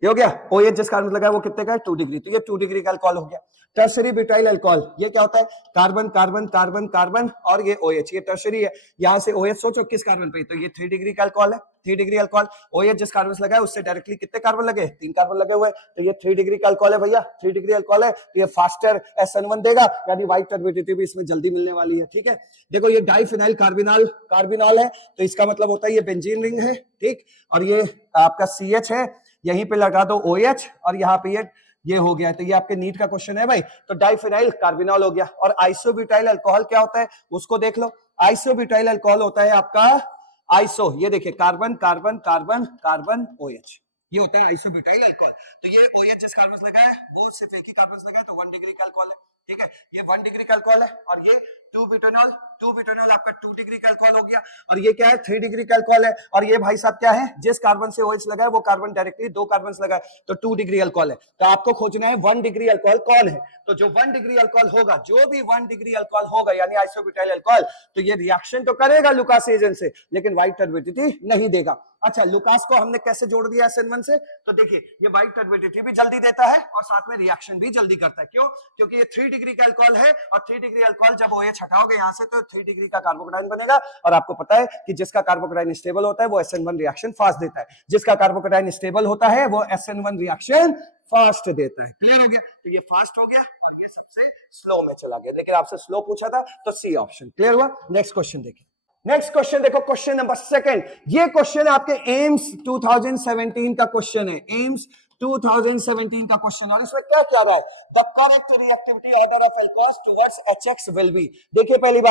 ये हो गया। OH जिस कार्बन लगा है वो कितने का है, 2 डिग्री, तो ये 2 डिग्री का अल्कोहल हो गया। टर्शरी ब्यूटाइल अल्कोहल, ये क्या होता है, कार्बन कार्बन कार्बन कार्बन और ये OH, ये टर्शरी है, यहां से OH सोचो किस कार्बन पे, तो ये 3 डिग्री का अल्कोहल है, 3 डिग्री अल्कोहल। OH जिस कार्बन से लगा है उससे डायरेक्टली कितने कार्बन लगे, 3 कार्बन लगे हुए, तो ये 3 डिग्री का अल्कोहल है भैया, 3 डिग्री अल्कोहल है, तो ये फास्टर SN1 देगा, यानी व्हाइट टर्बिडिटी भी इसमें जल्दी मिलने वाली है, ठीक है। देखो ये डाइफिनाइल कार्बिनॉल है, तो इसका मतलब होता है ये बेंजीन रिंग है, ठीक, और ये आपका CH है, यहीं पे लगा दो OH और यहाँ पे ये हो गया है, तो ये आपके नीट का क्वेश्चन है भाई। तो डाइफिनाइल कार्बिनॉल हो गया। और आइसोब्यूटाइल अल्कोहल क्या होता है उसको देख लो। आइसोब्यूटाइल अल्कोहल होता है आपका आइसो, ये देखिए carbon carbon carbon carbon OH, ये होता है आइसोब्यूटाइल अल्कोहल। तो ये OH जिस कार्बन से लगा है वो सिर्फ एक ही कार्बन से लगा है, तो 1 डिग्री का अल्कोहल है, ठीक है, ये 1 डिग्री का अल्कोहल है। और ये 2-ब्यूटेनॉल आपका 2 डिग्री का अल्कोहल हो गया। और ये क्या है, 3 डिग्री का अल्कोहल है। और ये भाई साहब क्या है, जिस कार्बन से OH लगा है वो कार्बन डायरेक्टली 2 कार्बन से लगा है, तो 2 डिग्री अल्कोहल है। तो आपको खोजना है 1 डिग्री अल्कोहल कौन है। तो जो 1 डिग्री अल्कोहल होगा, जो भी 1 डिग्री अल्कोहल होगा यानी आइसोब्यूटाइल अल्कोहल, तो ये रिएक्शन तो करेगा लुकास एजेंट से, लेकिन व्हाइट टर्बिडिटी नहीं देगा। अच्छा, लुकास को हमने कैसे जोड़ दिया SN1 से, तो देखिए ये व्हाइट टर्बिडिटी भी जल्दी देता है और साथ में रिएक्शन भी जल्दी करता है। क्यों, क्योंकि ये 3 डिग्री का अल्कोहल है, और 3 डिग्री अल्कोहल जब OH हटाओगे यहां से तो 3 डिग्री का कार्बोकटाइन बनेगा। और आपको पता है कि जिसका कार्बोकटाइन स्टेबल होता है वो SN1 रिएक्शन फास्ट देता है, जिसका कार्बोकटाइन स्टेबल होता है वो SN1 रिएक्शन फास्ट देता है। क्लियर हो गया, तो ये फास्ट हो गया और ये सबसे स्लो में चला गया, लेकिन आपसे स्लो पूछा था तो C ऑप्शन। क्लियर हुआ। नेक्स्ट क्वेश्चन देखिए, नेक्स्ट क्वेश्चन देखो, क्वेश्चन नंबर 2। ये क्वेश्चन आपके एम्स 2017 का क्वेश्चन है, एम्स 2017 का क्वेश्चन। और इसमें क्या कह रहा है, the correct reactivity order of alcohols towards HX will be. देखिए पहली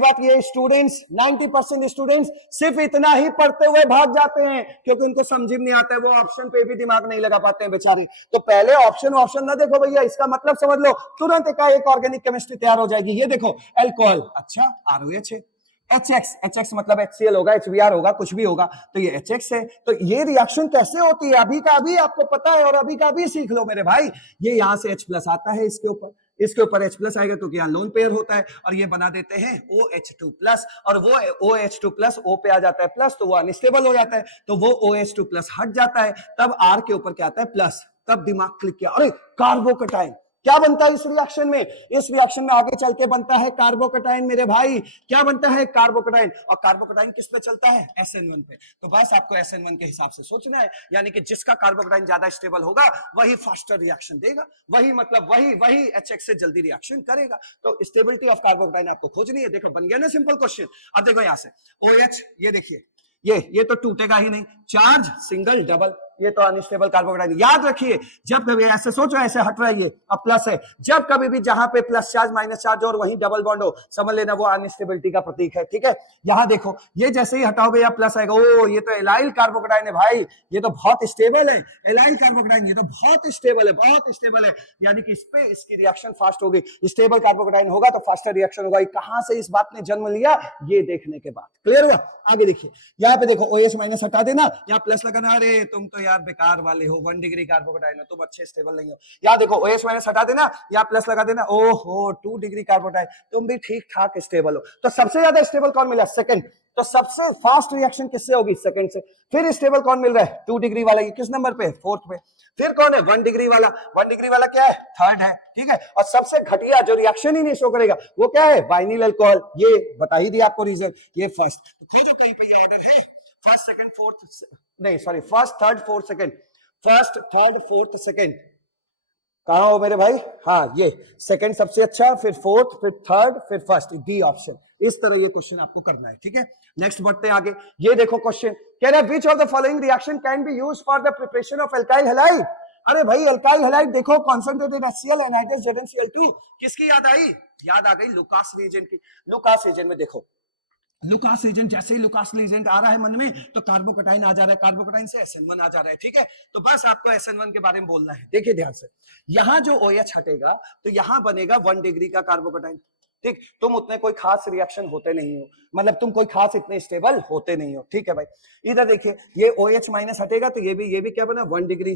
बात ये स्टूडेंट्स 90% स्टूडेंट्स सिर्फ इतना ही पढ़ते हुए भाग जाते हैं, क्योंकि उनको समझ में नहीं आता है, वो ऑप्शन पे भी दिमाग नहीं लगा पाते हैं बेचारे। तो पहले ऑप्शन ना देखो भैया, इसका मतलब समझ लो, तुरंत एक ऑर्गेनिक केमिस्ट्री तैयार हो जाएगी। ये देखो अल्कोहल, अच्छा ROH है, HX मतलब HCl होगा, HBr होगा, कुछ भी होगा, तो ये HX है। तो ये रिएक्शन कैसे होती है अभी का अभी आपको पता है, और अभी का अभी सीख लो मेरे भाई। ये यहां से H+ आता है, इसके ऊपर H+ आएगा तो क्या लोन पेयर होता है, और ये बना देते हैं OH2+, और वो OH2+ O पे आ जाता है प्लस, तो वो अनस्टेबल हो जाता है, तो वो OH2+ हट जाता है, तब R के ऊपर क्या आता है प्लस, तब दिमाग क्लिक किया, अरे कार्बोकटाइन क्या बनता है इस रिएक्शन में, इस रिएक्शन में आगे चल के बनता है कार्बोकटाइन मेरे भाई। क्या बनता है, कार्बोकटाइन। और कार्बोकटाइन किस पे चलता है, SN1 पे। तो बस आपको SN1 के हिसाब से सोचना है, यानी कि जिसका कार्बोकटाइन ज्यादा स्टेबल होगा वही फास्टर रिएक्शन देगा, वही मतलब वही HX से जल्दी रिएक्शन करेगा। तो स्टेबिलिटी ऑफ कार्बोकटाइन आपको खोजनी है। देखो बन गया ना सिंपल क्वेश्चन। अब देखो यहां से OH, ये देखिए ये तो टूटेगा ही नहीं, चार्ज सिंगल डबल, ये तो अनस्टेबल कार्बोकेटाइन। याद रखिए जब कभी ऐसे सोचो ऐसे हट रहा है ये अब प्लस है, जब कभी भी जहां पे प्लस चार्ज माइनस चार्ज और वहीं डबल बॉन्ड हो समझ लेना वो अनस्टेबिलिटी का प्रतीक है। ठीक है, यहां देखो ये जैसे ही हटाओगे या प्लस आएगा, ओ ये तो एलाइल कार्बोकेटाइन है भाई, ये तो बहुत स्टेबल है, एलाइल कार्बोकेटाइन ये तो बहुत स्टेबल है, बहुत स्टेबल है, यानी कि इस पे इसकी रिएक्शन फास्ट होगी। स्टेबल कार्बोकेटाइन होगा तो फास्टर रिएक्शन होगा। कहां से इस बात ने जन्म लिया ये देखने के बाद क्लियर हुआ। आगे देखिए यहाँ पे देखो OH माइनस हटा देना, यहाँ प्लस लगाना, अरे तुम तो यार बेकार वाले हो, 1 डिग्री कार्बोकेटाइन हो, तुम अच्छे स्टेबल नहीं हो। यहाँ देखो OH माइनस हटा देना, यहाँ प्लस लगा देना, ओहो 2 डिग्री कार्बोकेटाइन, तुम भी ठीक ठाक स्टेबल हो। तो सबसे ज्यादा स्टेबल कौन मिला? सेकंड। तो सबसे फास्ट रिएक्शन किससे होगी? सेकंड से। फिर स्टेबल कौन मिल रहा है? 2 डिग्री वाला, ये किस नंबर पे? फोर्थ पे। फिर कौन है? 1 डिग्री वाला। 1 डिग्री वाला क्या है? थर्ड है। ठीक है, और सबसे घटिया जो रिएक्शन ही नहीं शो करेगा वो क्या है? Vinyl alcohol. ये बता ही दिया आपको रीजन, ये फर्स्ट। तो कहीं पे ऑर्डर है फर्स्ट सेकंड फोर्थ, नहीं sorry first third fourth second, first third fourth second. कहां हो मेरे भाई? हाँ ये सेकंड सबसे अच्छा, फिर फोर्थ, फिर थर्ड, फिर फर्स्ट, डी ऑप्शन। इस तरह ये क्वेश्चन आपको करना है। ठीक है, नेक्स्ट बढ़ते हैं आगे। ये देखो क्वेश्चन कह रहा है which of the following reaction can be used for the preparation of alkyl halide. अरे भाई एल्काइल हैलाइड देखो, कॉन्सेंट्रेटेड HCl एनहाइड्रस ZnCl2। किसकी याद आई? याद आ गई लुकास रिएजेंट की। लुकास रिएजेंट में देखो, लुकास रिएजेंट, जैसे ही लुकास रिएजेंट आ रहा है मन में तो कार्बोकेटाइन आ जा रहा है, कार्बोकेटाइन से SN1 आ जा रहा है। ठीक है, तो बस आपको SN1 के बारे में बोलना है। देखिए ध्यान से, यहां जो OH हटेगा तो यहां बनेगा 1 डिग्री का कार्बोकेटाइन। ठीक, तुम उतने कोई खास रिएक्शन होते नहीं हो, मतलब तुम कोई खास इतने स्टेबल होते नहीं हो। ठीक है भाई, इधर देखिए ये OH माइनस हटेगा तो ये भी क्या बना? 1 डिग्री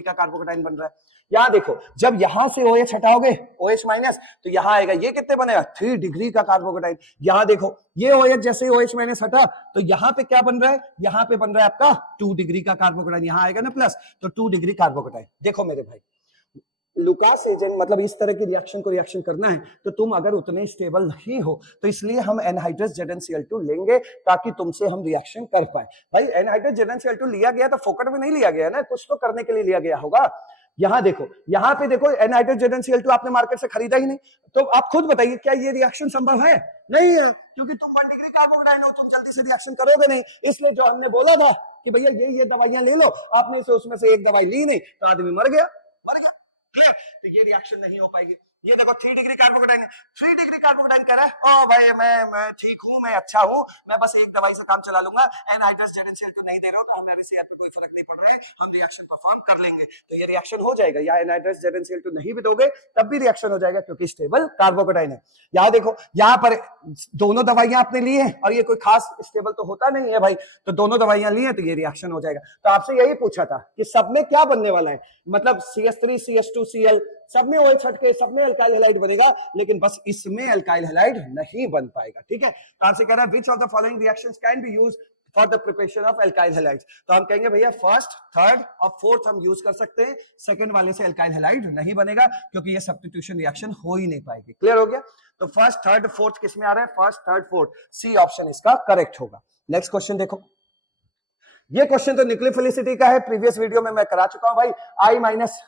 का कार्बोकेटाइन बन रहा है। यहां देखो जब यहां से OH हटाओगे OH माइनस तो यहां आएगा, ये कितने बनेगा? 3 डिग्री का कार्बोकेटाइन। यहां देखो ये OH जैसे OH माइनस हटा तो यहां पे क्या बन रहा है? यहां पे बन रहा है आपका 2 डिग्री का कार्बोकेटाइन, यहां आएगा ना प्लस, तो 2 डिग्री कार्बोकेटाइन। देखो मेरे भाई लुकास एजेंट मतलब इस तरह की रिएक्शन को रिएक्शन करना है तो तुम अगर उतने स्टेबल नहीं हो तो इसलिए हम एनहाइड्रस ZnCl2 लेंगे ताकि तुमसे हम रिएक्शन कर पाए। भाई एनहाइड्रस ZnCl2 लिया गया तो फोकट में नहीं लिया गया ना, कुछ तो करने के लिए लिया गया होगा। यहाँ देखो, यहाँ पे देखो एनहाइड्रस ZnCl2 आपने मार्केट से खरीदा ही नहीं, तो आप खुद बताइए क्या ये रिएक्शन संभव है? नहीं है, क्योंकि तुम 1 डिग्री कार्बोकेटाइन हो, तुम जल्दी से रिएक्शन करोगे नहीं। इसलिए जो हमने बोला था कि भैया ये दवाइयां ले लो, आपने से उसमें से एक दवाई ली नहीं तो आदमी मर गया। तो ये रिएक्शन नहीं हो पाएगी। ये देखो 3 डिग्री कार्बोकेटाइन, 3 डिग्री कार्बोकेटाइन कह रहा है ओ भाई मैं ठीक हूं, मैं अच्छा हूं, मैं बस एक दवाई से काम चला लूंगा, एनहाइड्रस ZnCl2 नहीं दे रहा हूं तो हमारे सेहत पे कोई फर्क नहीं पड़ रहा है, हम रिएक्शन परफॉर्म कर लेंगे। तो ये रिएक्शन हो जाएगा, या एनहाइड्रस ZnCl2 नहीं भी दोगे तब भी रिएक्शन हो जाएगा क्योंकि स्टेबल कार्बोकेटाइन है। यहाँ देखो यहाँ पर दोनों दवाइयां आपने ली है और ये कोई खास स्टेबल तो होता नहीं है भाई, तो दोनों दवाइयां ली है तो ये रिएक्शन हो जाएगा। तो आपसे यही पूछा था कि सब में क्या बनने वाला है, मतलब CH3 CH2 Cl सब में OH हट के सब में अल्काइल हैलाइड बनेगा, लेकिन बस इसमें अल्काइल हैलाइड नहीं बन पाएगा। ठीक है, तो आपसे कह रहा है which of the following reactions can be used for the preparation of alkyl halides. तो हम कहेंगे भैया फर्स्ट थर्ड और फोर्थ हम यूज कर सकते हैं, सेकंड वाले से अल्काइल हैलाइड नहीं बनेगा क्योंकि ये सब्स्टिट्यूशन रिएक्शन हो ही नहीं पाएगी। क्लियर हो गया? तो फर्स्ट थर्ड फोर्थ किस में आ रहा है? First third fourth, C option इसका करेक्ट होगा। नेक्स्ट क्वेश्चन देखो, ये क्वेश्चन तो न्यूक्लियोफिलिसिटी का है, प्रीवियस वीडियो में मैं करा चुका हूं भाई। I minus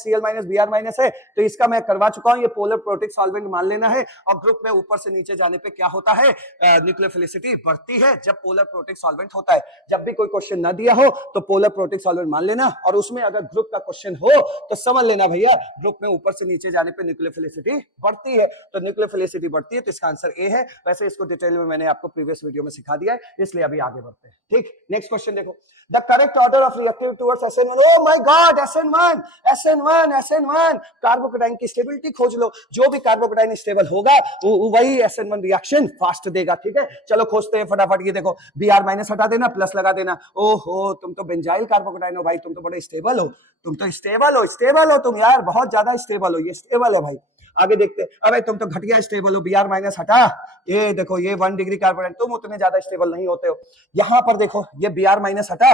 Cl minus Br minus है तो इसका मैं करवा चुका हूं, ये पोलर प्रोटिक सॉल्वेंट मान लेना है। और ग्रुप में ऊपर से नीचे जाने पे क्या होता है? न्यूक्लियोफिलिसिटी बढ़ती है जब पोलर प्रोटिक सॉल्वेंट होता है। जब भी कोई क्वेश्चन ना दिया हो तो पोलर प्रोटिक सॉल्वेंट मान लेना, और उसमें अगर ग्रुप का क्वेश्चन हो तो समझ लेना भैया ग्रुप में ऊपर से नीचे जाने पे न्यूक्लियोफिलिसिटी बढ़ती है। तो न्यूक्लियोफिलिसिटी बढ़ती है तो इसका आंसर ए है। वैसे इसको डिटेल में मैंने आपको प्रीवियस वीडियो में सिखा दिया है, इसलिए अभी आगे बढ़ते हैं। ठीक, नेक्स्ट क्वेश्चन देखो, the correct order of reactive towards SN1। Oh my God, SN1 carbocation की स्टेबिलिटी खोज लो, जो भी कार्बोकेटाइन स्टेबल होगा वो वही SN1 रिएक्शन फास्ट देगा। ठीक है, चलो खोजते हैं फटाफट। ये देखो Br माइनस हटा देना, प्लस लगा देना। ओहो तुम तो बेंजाइल कार्बोकेटाइन हो भाई, तुम तो बड़े स्टेबल हो, तुम तो स्टेबल हो तुम यार, बहुत ज्यादा स्टेबल हो, ये स्टेबल है भाई। आगे देखते हैं, अबे तुम तो घटिया स्टेबल हो, Br माइनस हटा, ये देखो ये 1 डिग्री कार्बोकेटाइन, तुम उतने ज्यादा स्टेबल नहीं होते हो। यहां पर देखो ये Br माइनस हटा,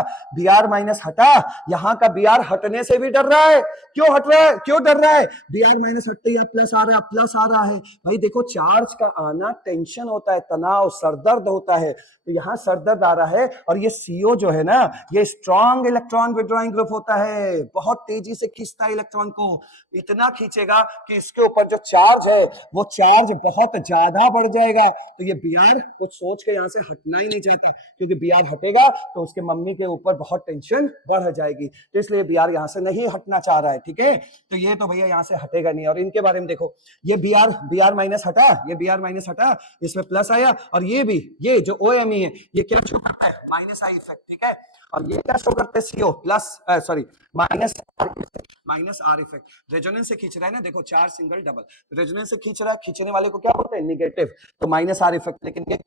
यहां का Br हटने से भी डर रहा है। क्यों हट रहा है? क्यों डर रहा है? Br माइनस हटते ही प्लस आ रहा है भाई। देखो चार्ज का आना टेंशन होता है, तनाव, सरदर्द होता है, तो यहाँ सरदर्द आ रहा है। और ये CO जो है ना, ये स्ट्रॉन्ग इलेक्ट्रॉन विड्रॉइंग ग्रुप होता है, बहुत तेजी से खींचता है इलेक्ट्रॉन को, इतना खींचेगा कि इसके ऊपर जो चार्ज है वो चार्ज बहुत ज्यादा बढ़ जाएगा, तो ये Br कुछ सोच के यहाँ से हटना ही नहीं चाहता, क्योंकि Br हटेगा तो उसके मम्मी के ऊपर बहुत टेंशन बढ़ जाएगी, तो इसलिए Br यहाँ से नहीं हटना चाह रहा है। ठीक है, तो ये तो भैया यहाँ से हटेगा नहीं। और इनके बारे में देखो, ये Br माइनस हटा, ये Br माइनस हटा, इसमें प्लस आया, और ये भी, ये जो OMe है ये क्या शो करता है, माइनस आई इफेक्ट। ठीक है, और ये क्या शो करते हैं, CO plus sorry minus are effect. Resonance से खींच रहा है ना, देखो चार सिंगल डबल, रेजोनेंस से खींच रहा है, खींचने वाले को क्या बोलते हैं, नेगेटिव, तो माइनस आर इफेक्ट। लेकिन ये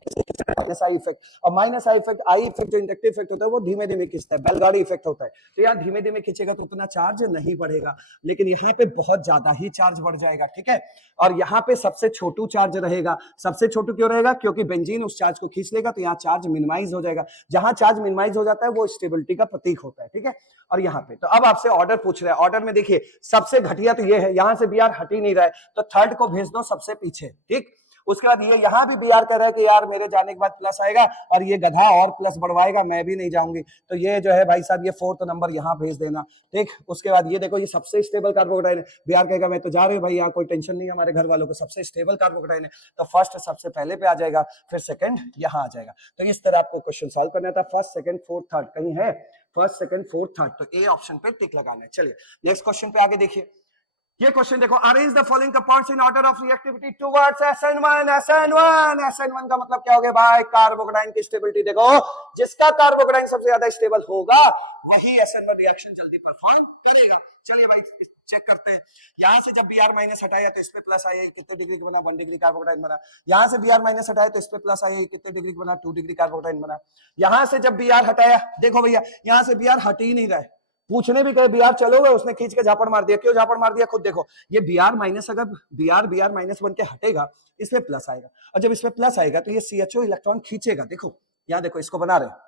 माइनस आई इफेक्ट, और माइनस आई इफेक्ट जो इंडक्टिव इफेक्ट होता है वो धीमे धीमे खींचता है, बैलगाड़ी इफेक्ट होता है, तो यहाँ धीमे धीमे खींचेगा तो उतना चार्ज नहीं बढ़ेगा, लेकिन यहाँ पे बहुत ज्यादा ही चार्ज बढ़ जाएगा। ठीक है, और यहाँ पे सबसे छोटू चार्ज रहेगा। सबसे छोटू क्यों रहेगा, क्योंकि बेंजीन उस चार्ज को खींच लेगा, तो यहाँ चार्ज मिनिमाइज हो जाएगा। जहां चार्ज मिनिमाइज हो जाता है वो स्टेबिलिटी का प्रतीक होता है। ठीक है, और यहाँ पे तो अब आपसे ऑर्डर पूछ रहा है, ऑर्डर में देखिए सबसे घटिया तो ये है, यहां से Br हट ही नहीं रहा है, तो थर्ड को भेज दो सबसे पीछे। ठीक, उसके बाद ये यहाँ भी Br कह रहा है कि यार मेरे जाने के बाद प्लस आएगा, और ये गधा और प्लस बढ़वाएगा, मैं भी नहीं जाऊंगी, तो ये जो है भाई साहब ये फोर्थ नंबर यहाँ भेज देना। ठीक, उसके बाद ये देखो ये सबसे स्टेबल कार्बोकेटाइन है, Br कहेगा मैं तो जा रही हूँ भाई, यहाँ कोई टेंशन नहीं है हमारे घर वालों को, सबसे स्टेबल कार्बोकेटाइन है, तो फर्स्ट सबसे पहले पे आ जाएगा, फिर सेकंड यहाँ आ जाएगा। तो इस तरह आपको क्वेश्चन सॉल्व करना था, फर्स्ट सेकंड फोर्थ थर्ड कहीं है, फर्स्ट सेकंड फोर्थ थर्ड, तो ए ऑप्शन पे टिक लगाना है। चलिए नेक्स्ट क्वेश्चन पे आगे देखिए, ये क्वेश्चन देखो, arrange the following compounds in order of reactivity towards SN1। SN1 का मतलब क्या हो गया भाई, कार्बोकेटाइन की स्टेबिलिटी देखो, जिसका कार्बोकेटाइन सबसे ज्यादा स्टेबल होगा वही SN1 रिएक्शन जल्दी परफॉर्म करेगा। चलिए भाई चेक करते हैं, यहां से जब Br माइनस हटाया तो इस पे प्लस आया, कितने डिग्री का बना, 1 डिग्री कार्बोकेटाइन बना। यहां से Br माइनस हटाया तो इस पे प्लस आया, कितने डिग्री का बना, 2 डिग्री कार्बोकेटाइन बना। यहां से जब Br हटाया, देखो भैया यहां से Br हट ही नहीं रहा है, पूछने भी कहे Br चलोगे, उसने खींच के झापड़ मार दिया। क्यों झापड़ मार दिया, खुद देखो, ये Br माइनस, अगर Br माइनस बन के हटेगा, इसमें प्लस आएगा, और जब इसमें प्लस आएगा तो ये CHO इलेक्ट्रॉन खींचेगा। देखो यहाँ देखो, इसको बना रहे,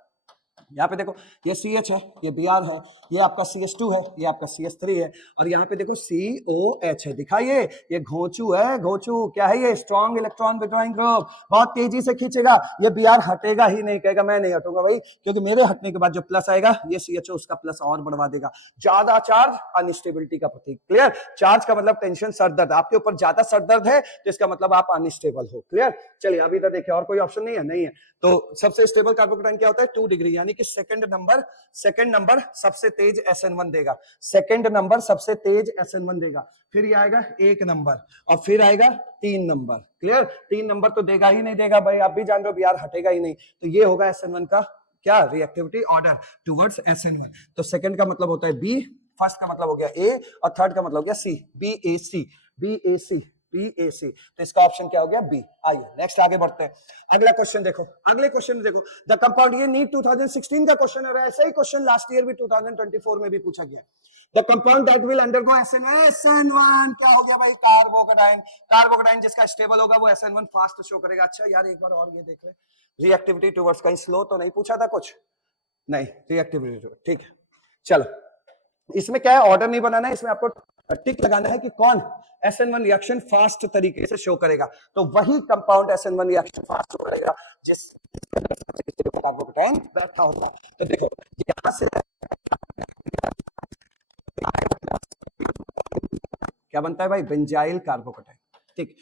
यहाँ पे देखो ये CH है, ये Br है, ये आपका CH2 है, ये आपका CH3 है, और यहाँ पे देखो COH है। दिखाइए ये घोंचू है, घोंचू क्या है, ये स्ट्रॉन्ग इलेक्ट्रॉन विड्रॉइंग ग्रुप, बहुत तेजी से खींचेगा, ये Br हटेगा ही नहीं, कहेगा मैं नहीं हटूंगा भाई, क्योंकि मेरे हटने के बाद जो प्लस आएगा ये CHO उसका प्लस और बढ़वा देगा। ज्यादा चार्ज अनस्टेबिलिटी का प्रतीक, क्लियर, चार्ज का मतलब टेंशन, सरदर्द, आपके ऊपर ज्यादा सरदर्द है तो इसका मतलब आप अनस्टेबल हो। क्लियर, चलिए अभी तक देखिए और कोई ऑप्शन नहीं है, नहीं है, तो सबसे स्टेबल कार्बोकेटाइन क्या होता है, 2 डिग्री, यानी कि सेकंड नंबर सबसे तेज SN1 देगा, सेकंड नंबर सबसे तेज SN1 देगा, फिर ये आएगा 1 नंबर, और फिर आएगा 3 नंबर। क्लियर, 3 नंबर तो देगा ही नहीं देगा भाई, आप भी जान रहे हो Br हटेगा ही नहीं, तो ये होगा SN1 का क्या, रिएक्टिविटी ऑर्डर टुवर्ड्स SN1। तो सेकंड का मतलब होता है B, फर्स्ट का मतलब हो गया A, और थर्ड का मतलब हो गया C, BAC, तो इसका ऑप्शन क्या हो गया, बी। आइए नेक्स्ट आगे बढ़ते हैं, अगला क्वेश्चन देखो, अगले क्वेश्चन में देखो, द कंपाउंड, ये नीट 2016 का क्वेश्चन है, ऐसा ही क्वेश्चन लास्ट ईयर भी 2024 में भी पूछा गया। The compound that will undergo SN1, क्या हो गया भाई, कार्बोकेटाइन जिसका स्टेबल होगा वो SN1 फास्ट शो करेगा। अच्छा यार एक बार और ये देख ले, रिएक्टिविटी टुवर्ड्स, कहीं स्लो तो नहीं पूछा था कुछ, नहीं, रिएक्टिविटी, ठीक है। चलो इसमें क्या है, ऑर्डर नहीं बनाना है, इसमें आपको टिक लगाना है कि कौन SN1 रिएक्शन फास्ट तरीके से शो करेगा, तो वही compound SN1 reaction fast show करेगा जिस कार्बोकेटाइन बैठा होगा। तो देखो यहां से क्या बनता है भाई, बेंजाइल कार्बोकेटाइन। ठीक,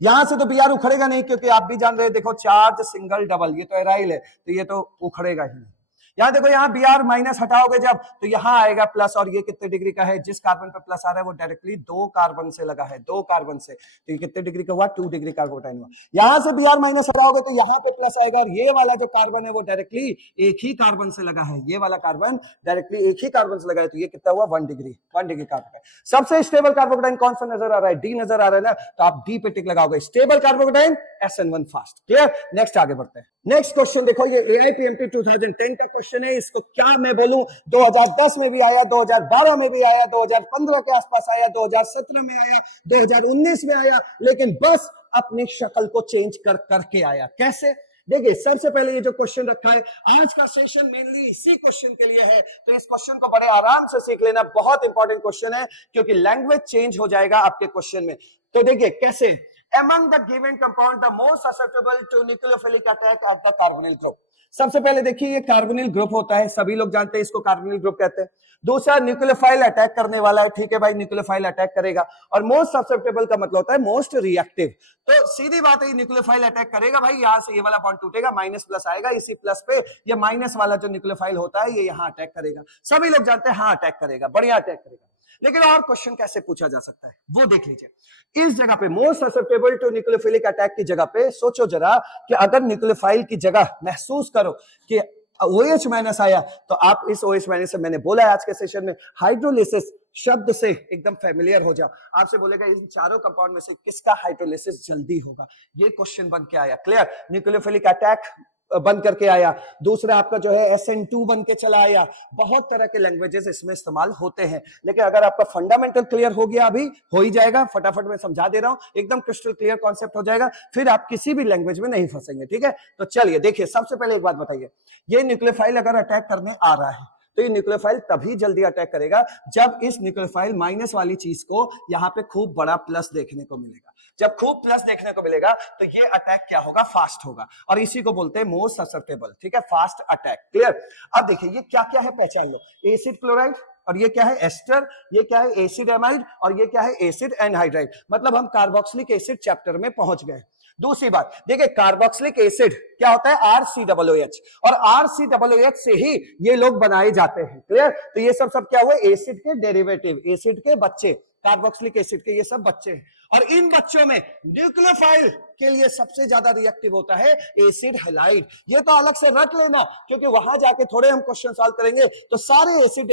यहां से तो Br उखड़ेगा नहीं, क्योंकि आप भी जान रहे हैं, देखो चार्ज सिंगल डबल, ये तो एराइल है, तो ये तो उखड़ेगा ही नहीं। यहाँ देखो, यहाँ Br माइनस हटाओगे जब, तो यहाँ आएगा प्लस, और ये कितने डिग्री का है, जिस कार्बन पर प्लस आ रहा है वो डायरेक्टली 2 कार्बन से लगा है, 2 कार्बन से, तो ये कितने डिग्री का हुआ, 2 डिग्री कार्बोकेटाइन हुआ। यहाँ से Br माइनस हटाओगे तो यहाँ पे प्लस आएगा, और ये वाला जो कार्बन है वो डायरेक्टली एक ही कार्बन से लगा है, ये वाला कार्बन डायरेक्टली एक ही कार्बन से लगा है, तो ये कितना हुआ, 1 डिग्री कार्बोकेटाइन। सबसे स्टेबल कार्बोकेटाइन कौन सा नजर आ रहा है, डी नजर आ रहा है ना, तो आप डी पे टिक लगाओगे, stable carbocation SN1 fast. Clear, next आगे बढ़ते हैं। नेक्स्ट क्वेश्चन देखो, ये AIPMT 2010 का क्वेश्चन है, इसको क्या मैं बोलूं, 2010 में भी आया, 2012 में भी आया, 2015 के आसपास आया, 2017 में आया, 2019 में आया, लेकिन बस अपनी शक्ल को चेंज कर करके आया। कैसे, देखिए सबसे पहले ये जो क्वेश्चन रखा है, आज का सेशन मेनली इसी क्वेश्चन के लिए है, तो इस क्वेश्चन को बड़े आराम से सीख लेना, बहुत इंपॉर्टेंट क्वेश्चन है, क्योंकि लैंग्वेज चेंज हो जाएगा आपके क्वेश्चन में। तो देखिए कैसे, among the given compound the most susceptible to nucleophilic attack at the carbonyl group, सबसे पहले देखिए ये कार्बोनिल ग्रुप होता है, सभी लोग जानते हैं इसको कार्बोनिल ग्रुप कहते हैं। दूसरा न्यूक्लियोफाइल अटैक करने वाला है, ठीक है भाई, न्यूक्लियोफाइल अटैक करेगा। और मोस्ट ससेप्टेबल का मतलब होता है मोस्ट रिएक्टिव। तो सीधी बात है, न्यूक्लियोफाइल अटैक करेगा भाई, यहां से ये वाला बॉन्ड टूटेगा, माइनस प्लस आएगा, इसी प्लस पे ये माइनस वाला जो न्यूक्लियोफाइल होता है ये यहां अटैक करेगा। सभी लोग जानते हैं हाँ अटैक करेगा, बढ़िया अटैक करेगा। लेकिन और क्वेश्चन कैसे पूछा जा सकता है वो देख लीजिए। इस जगह पे most susceptible to nucleophilic attack की जगह पे सोचो जरा कि अगर न्यूक्लियोफाइल की जगह महसूस करो कि OH माइनस आया, तो आप इस OH माइनस से, मैंने बोला है आज के सेशन में, हाइड्रोलिसिस शब्द से एकदम फेमिलियर हो जाओ। आपसे बोलेगा इन चारों कंपाउंड में से किसका हाइड्रोलिसिस जल्दी होगा, ये क्वेश्चन बन के आया। क्लियर, न्यूक्लियोफिलिक अटैक बन करके आया। दूसरा आपका जो है SN2 बन के चला आया। बहुत तरह के लैंग्वेजेस इसमें इस्तेमाल होते हैं, लेकिन अगर आपका फंडामेंटल क्लियर हो गया, अभी हो ही जाएगा, फटाफट मैं समझा दे रहा हूं, एकदम क्रिस्टल क्लियर कॉन्सेप्ट हो जाएगा, फिर आप किसी भी लैंग्वेज में नहीं फंसेंगे। ठीक है, तो चलिए देखिए, सबसे पहले एक बात बताइए, ये न्यूक्लियोफाइल अगर अटैक करने आ रहा है तो ये न्यूक्लियोफाइल तभी जल्दी अटैक करेगा जब इस न्यूक्लियोफाइल माइनस वाली चीज को यहां पे खूब बड़ा प्लस देखने को मिलेगा। जब खूब प्लस देखने को मिलेगा तो ये अटैक क्या होगा, फास्ट होगा, और इसी को बोलते हैं मोस्ट ससेप्टेबल। ठीक है, फास्ट अटैक। क्लियर, अब देखिए ये क्या क्या है, पहचान लो। एसिड क्लोराइड, और ये क्या है एस्टर, ये क्या है एसिड एमाइड, और ये क्या है एसिड एनहाइड्राइड। मतलब हम कार्बोक्सिलिक एसिड चैप्टर में पहुंच गए। दूसरी बात देखिए, कार्बोक्सिलिक एसिड क्या होता है, RCOOH, और RCOOH से ही ये लोग बनाए जाते हैं। क्लियर, तो ये सब क्या हुए, एसिड के डेरिवेटिव, एसिड के बच्चे, कार्बोक्सिलिक एसिड के ये सब बच्चे हैं। और इन बच्चों में न्यूक्लियोफाइल के लिए सबसे ज्यादा रिएक्टिव होता है एसिड हैलाइड। ये तो अलग से रट लेना, क्योंकि वहां जाके थोड़े हम क्वेश्चन सॉल्व करेंगे, तो सारे एसिड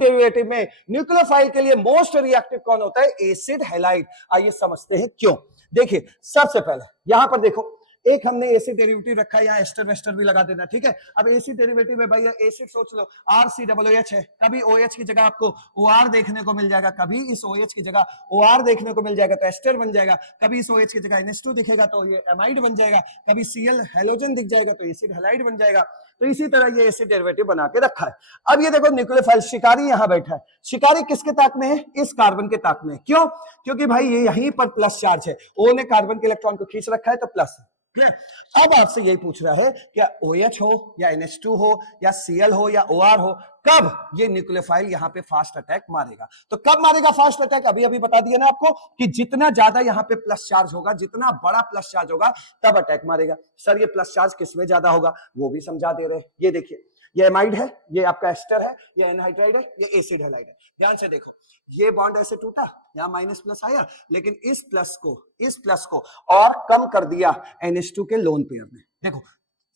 डेरिवेटिव में न्यूक्लियोफाइल के लिए मोस्ट रिएक्टिव कौन होता है, एसिड हैलाइड। आइए समझते हैं क्यों। देखिए सबसे पहले यहां पर देखो, एक हमने एसिड डेरिवेटिव रखा है, यहाँ एस्टर वेस्टर भी लगा देना। ठीक है, अब एसिड डेरिवेटिव में भाई एसिड सोच लो RCOOH है, कभी OH की जगह आपको OR देखने को मिल जाएगा, कभी इस OH की जगह OR देखने को मिल जाएगा तो एस्टर बन जाएगा, कभी इस OH की जगह NH2 दिखेगा तो ये एमाइड बन जाएगा, कभी Cl हेलोजन दिख जाएगा तो एसिड हैलाइड बन जाएगा। तो इसी तरह ये एसिड डेरिवेटिव बना के रखा है। अब ये देखो न्यूक्लियोफाइल शिकारी यहां बैठा है, शिकारी किसके ताक में है, इस कार्बन के ताक में। क्यों, क्योंकि भाई ये यहीं पर प्लस चार्ज है, O ने कार्बन के इलेक्ट्रॉन को खींच रखा है तो प्लस है। अब आपसे यही पूछ रहा है क्या OH हो या NH2 हो या Cl हो या OR हो, कब ये न्यूक्लियोफाइल यहां पे फास्ट अटैक मारेगा। तो कब मारेगा फास्ट अटैक, अभी अभी बता दिया ना आपको कि जितना ज्यादा यहां पे प्लस चार्ज होगा, जितना बड़ा प्लस चार्ज होगा तब अटैक मारेगा। सर ये प्लस चार्ज किसमें ज्यादा होगा, वो भी समझा दे रहे हैं। ये देखिए, ये एमाइड है, ये आपका एस्टर है, ये एनहाइड्राइड है, ये एसिड हैलाइड है। ध्यान से देखो, ये बॉन्ड ऐसे टूटा, यहां माइनस प्लस आया, लेकिन इस प्लस को और कम कर दिया NH2 के लोन पेयर ने। देखो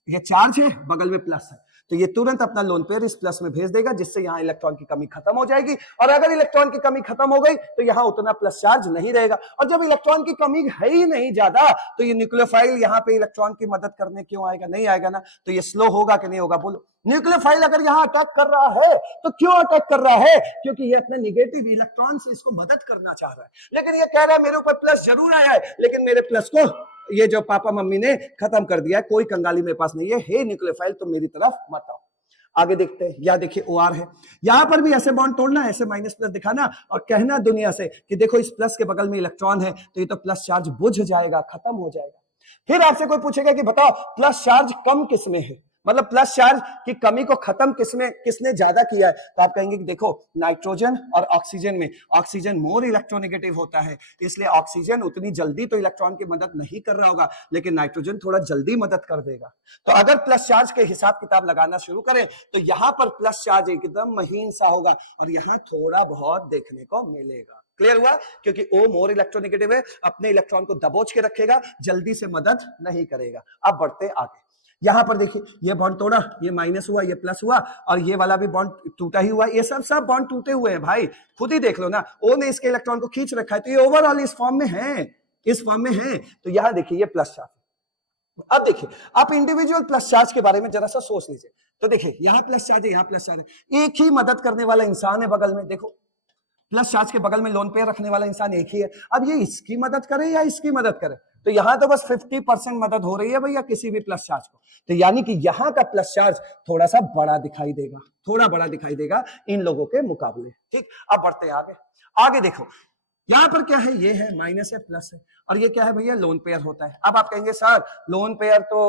ये चार्ज है, बगल में प्लस है, तो ये तुरंत अपना लोन पेयर इस प्लस में भेज देगा, जिससे यहां इलेक्ट्रॉन की कमी खत्म हो जाएगी। और अगर इलेक्ट्रॉन की कमी खत्म हो गई तो यहां उतना प्लस चार्ज नहीं रहेगा। और जब इलेक्ट्रॉन की कमी है ही नहीं ज्यादा, तो ये न्यूक्लियोफाइल यहां पे इलेक्ट्रॉन की मदद करने क्यों आएगा, नहीं आएगा ना। तो ये स्लो होगा कि नहीं होगा, बोलो। न्यूक्लियोफाइल अगर यहां अटैक कर रहा है तो क्यों अटैक कर रहा है, क्योंकि ये अपने निगेटिव इलेक्ट्रॉन से इसको मदद करना चाह रहा है। लेकिन ये कह रहा है मेरे ऊपर प्लस जरूर आया है, लेकिन मेरे प्लस को ये जो पापा मम्मी ने खत्म कर दिया है, कोई कंगाली मेरे पास नहीं है। हे न्यूक्लियोफाइल, तो मेरी तरफ मत आओ। आगे देखते हैं, या देखिए OR है, यहां पर भी ऐसे बॉन्ड तोड़ना, ऐसे माइनस प्लस दिखाना और कहना दुनिया से कि देखो इस प्लस के बगल में इलेक्ट्रॉन है, तो ये तो प्लस चार्ज बुझ जाएगा, खत्म हो जाएगा। फिर आपसे कोई पूछेगा कि बताओ प्लस चार्ज कम किसमें है, मतलब प्लस चार्ज की कमी को खत्म किसने ज्यादा किया है, तो आप कहेंगे कि देखो नाइट्रोजन और ऑक्सीजन में, ऑक्सीजन मोर इलेक्ट्रोनेगेटिव होता है, इसलिए ऑक्सीजन उतनी जल्दी तो इलेक्ट्रॉन की मदद नहीं कर रहा होगा, लेकिन नाइट्रोजन थोड़ा जल्दी मदद कर देगा। तो अगर प्लस चार्ज के हिसाब किताब लगाना शुरू करें तो यहां पर प्लस चार्ज एकदम महीन सा होगा और यहां थोड़ा बहुत देखने को मिलेगा। क्लियर हुआ, क्योंकि O मोर इलेक्ट्रोनेगेटिव है, अपने इलेक्ट्रॉन को दबोच के रखेगा, जल्दी से मदद नहीं करेगा। अब बढ़ते आगे, यहां पर देखिए ये बॉन्ड तोड़ा, ये माइनस हुआ, ये प्लस हुआ, और ये वाला भी बॉन्ड टूटा ही हुआ। ये सब बॉन्ड टूटे हुए हैं भाई, खुद ही देख लो ना। O ने इसके इलेक्ट्रॉन को खींच रखा है, तो ये ओवरऑल इस फॉर्म में है, इस फॉर्म में है। तो यहां देखिए ये प्लस चार्ज। अब देखिए आप इंडिविजुअल प्लस चार्ज के बारे में जरा सा सोच लीजिए। तो देखिए यहां प्लस चार्ज है, यहां प्लस चार्ज है, एक ही मदद करने वाला इंसान है बगल में। देखो प्लस चार्ज के बगल में लोन पेयर रखने वाला इंसान एक ही है। अब ये इसकी मदद करे या इसकी मदद करे, तो यहां तो बस 50% मदद हो रही है भैया किसी भी प्लस चार्ज को। तो यानी कि यहां का प्लस चार्ज थोड़ा सा बड़ा दिखाई देगा, थोड़ा बड़ा दिखाई देगा इन लोगों के मुकाबले। ठीक, अब बढ़ते हैं आगे। आगे देखो यहां पर क्या है, ये है माइनस है, प्लस है, और ये क्या है भैया, लोन पेयर होता है। अब आप कहेंगे सर लोन पेयर तो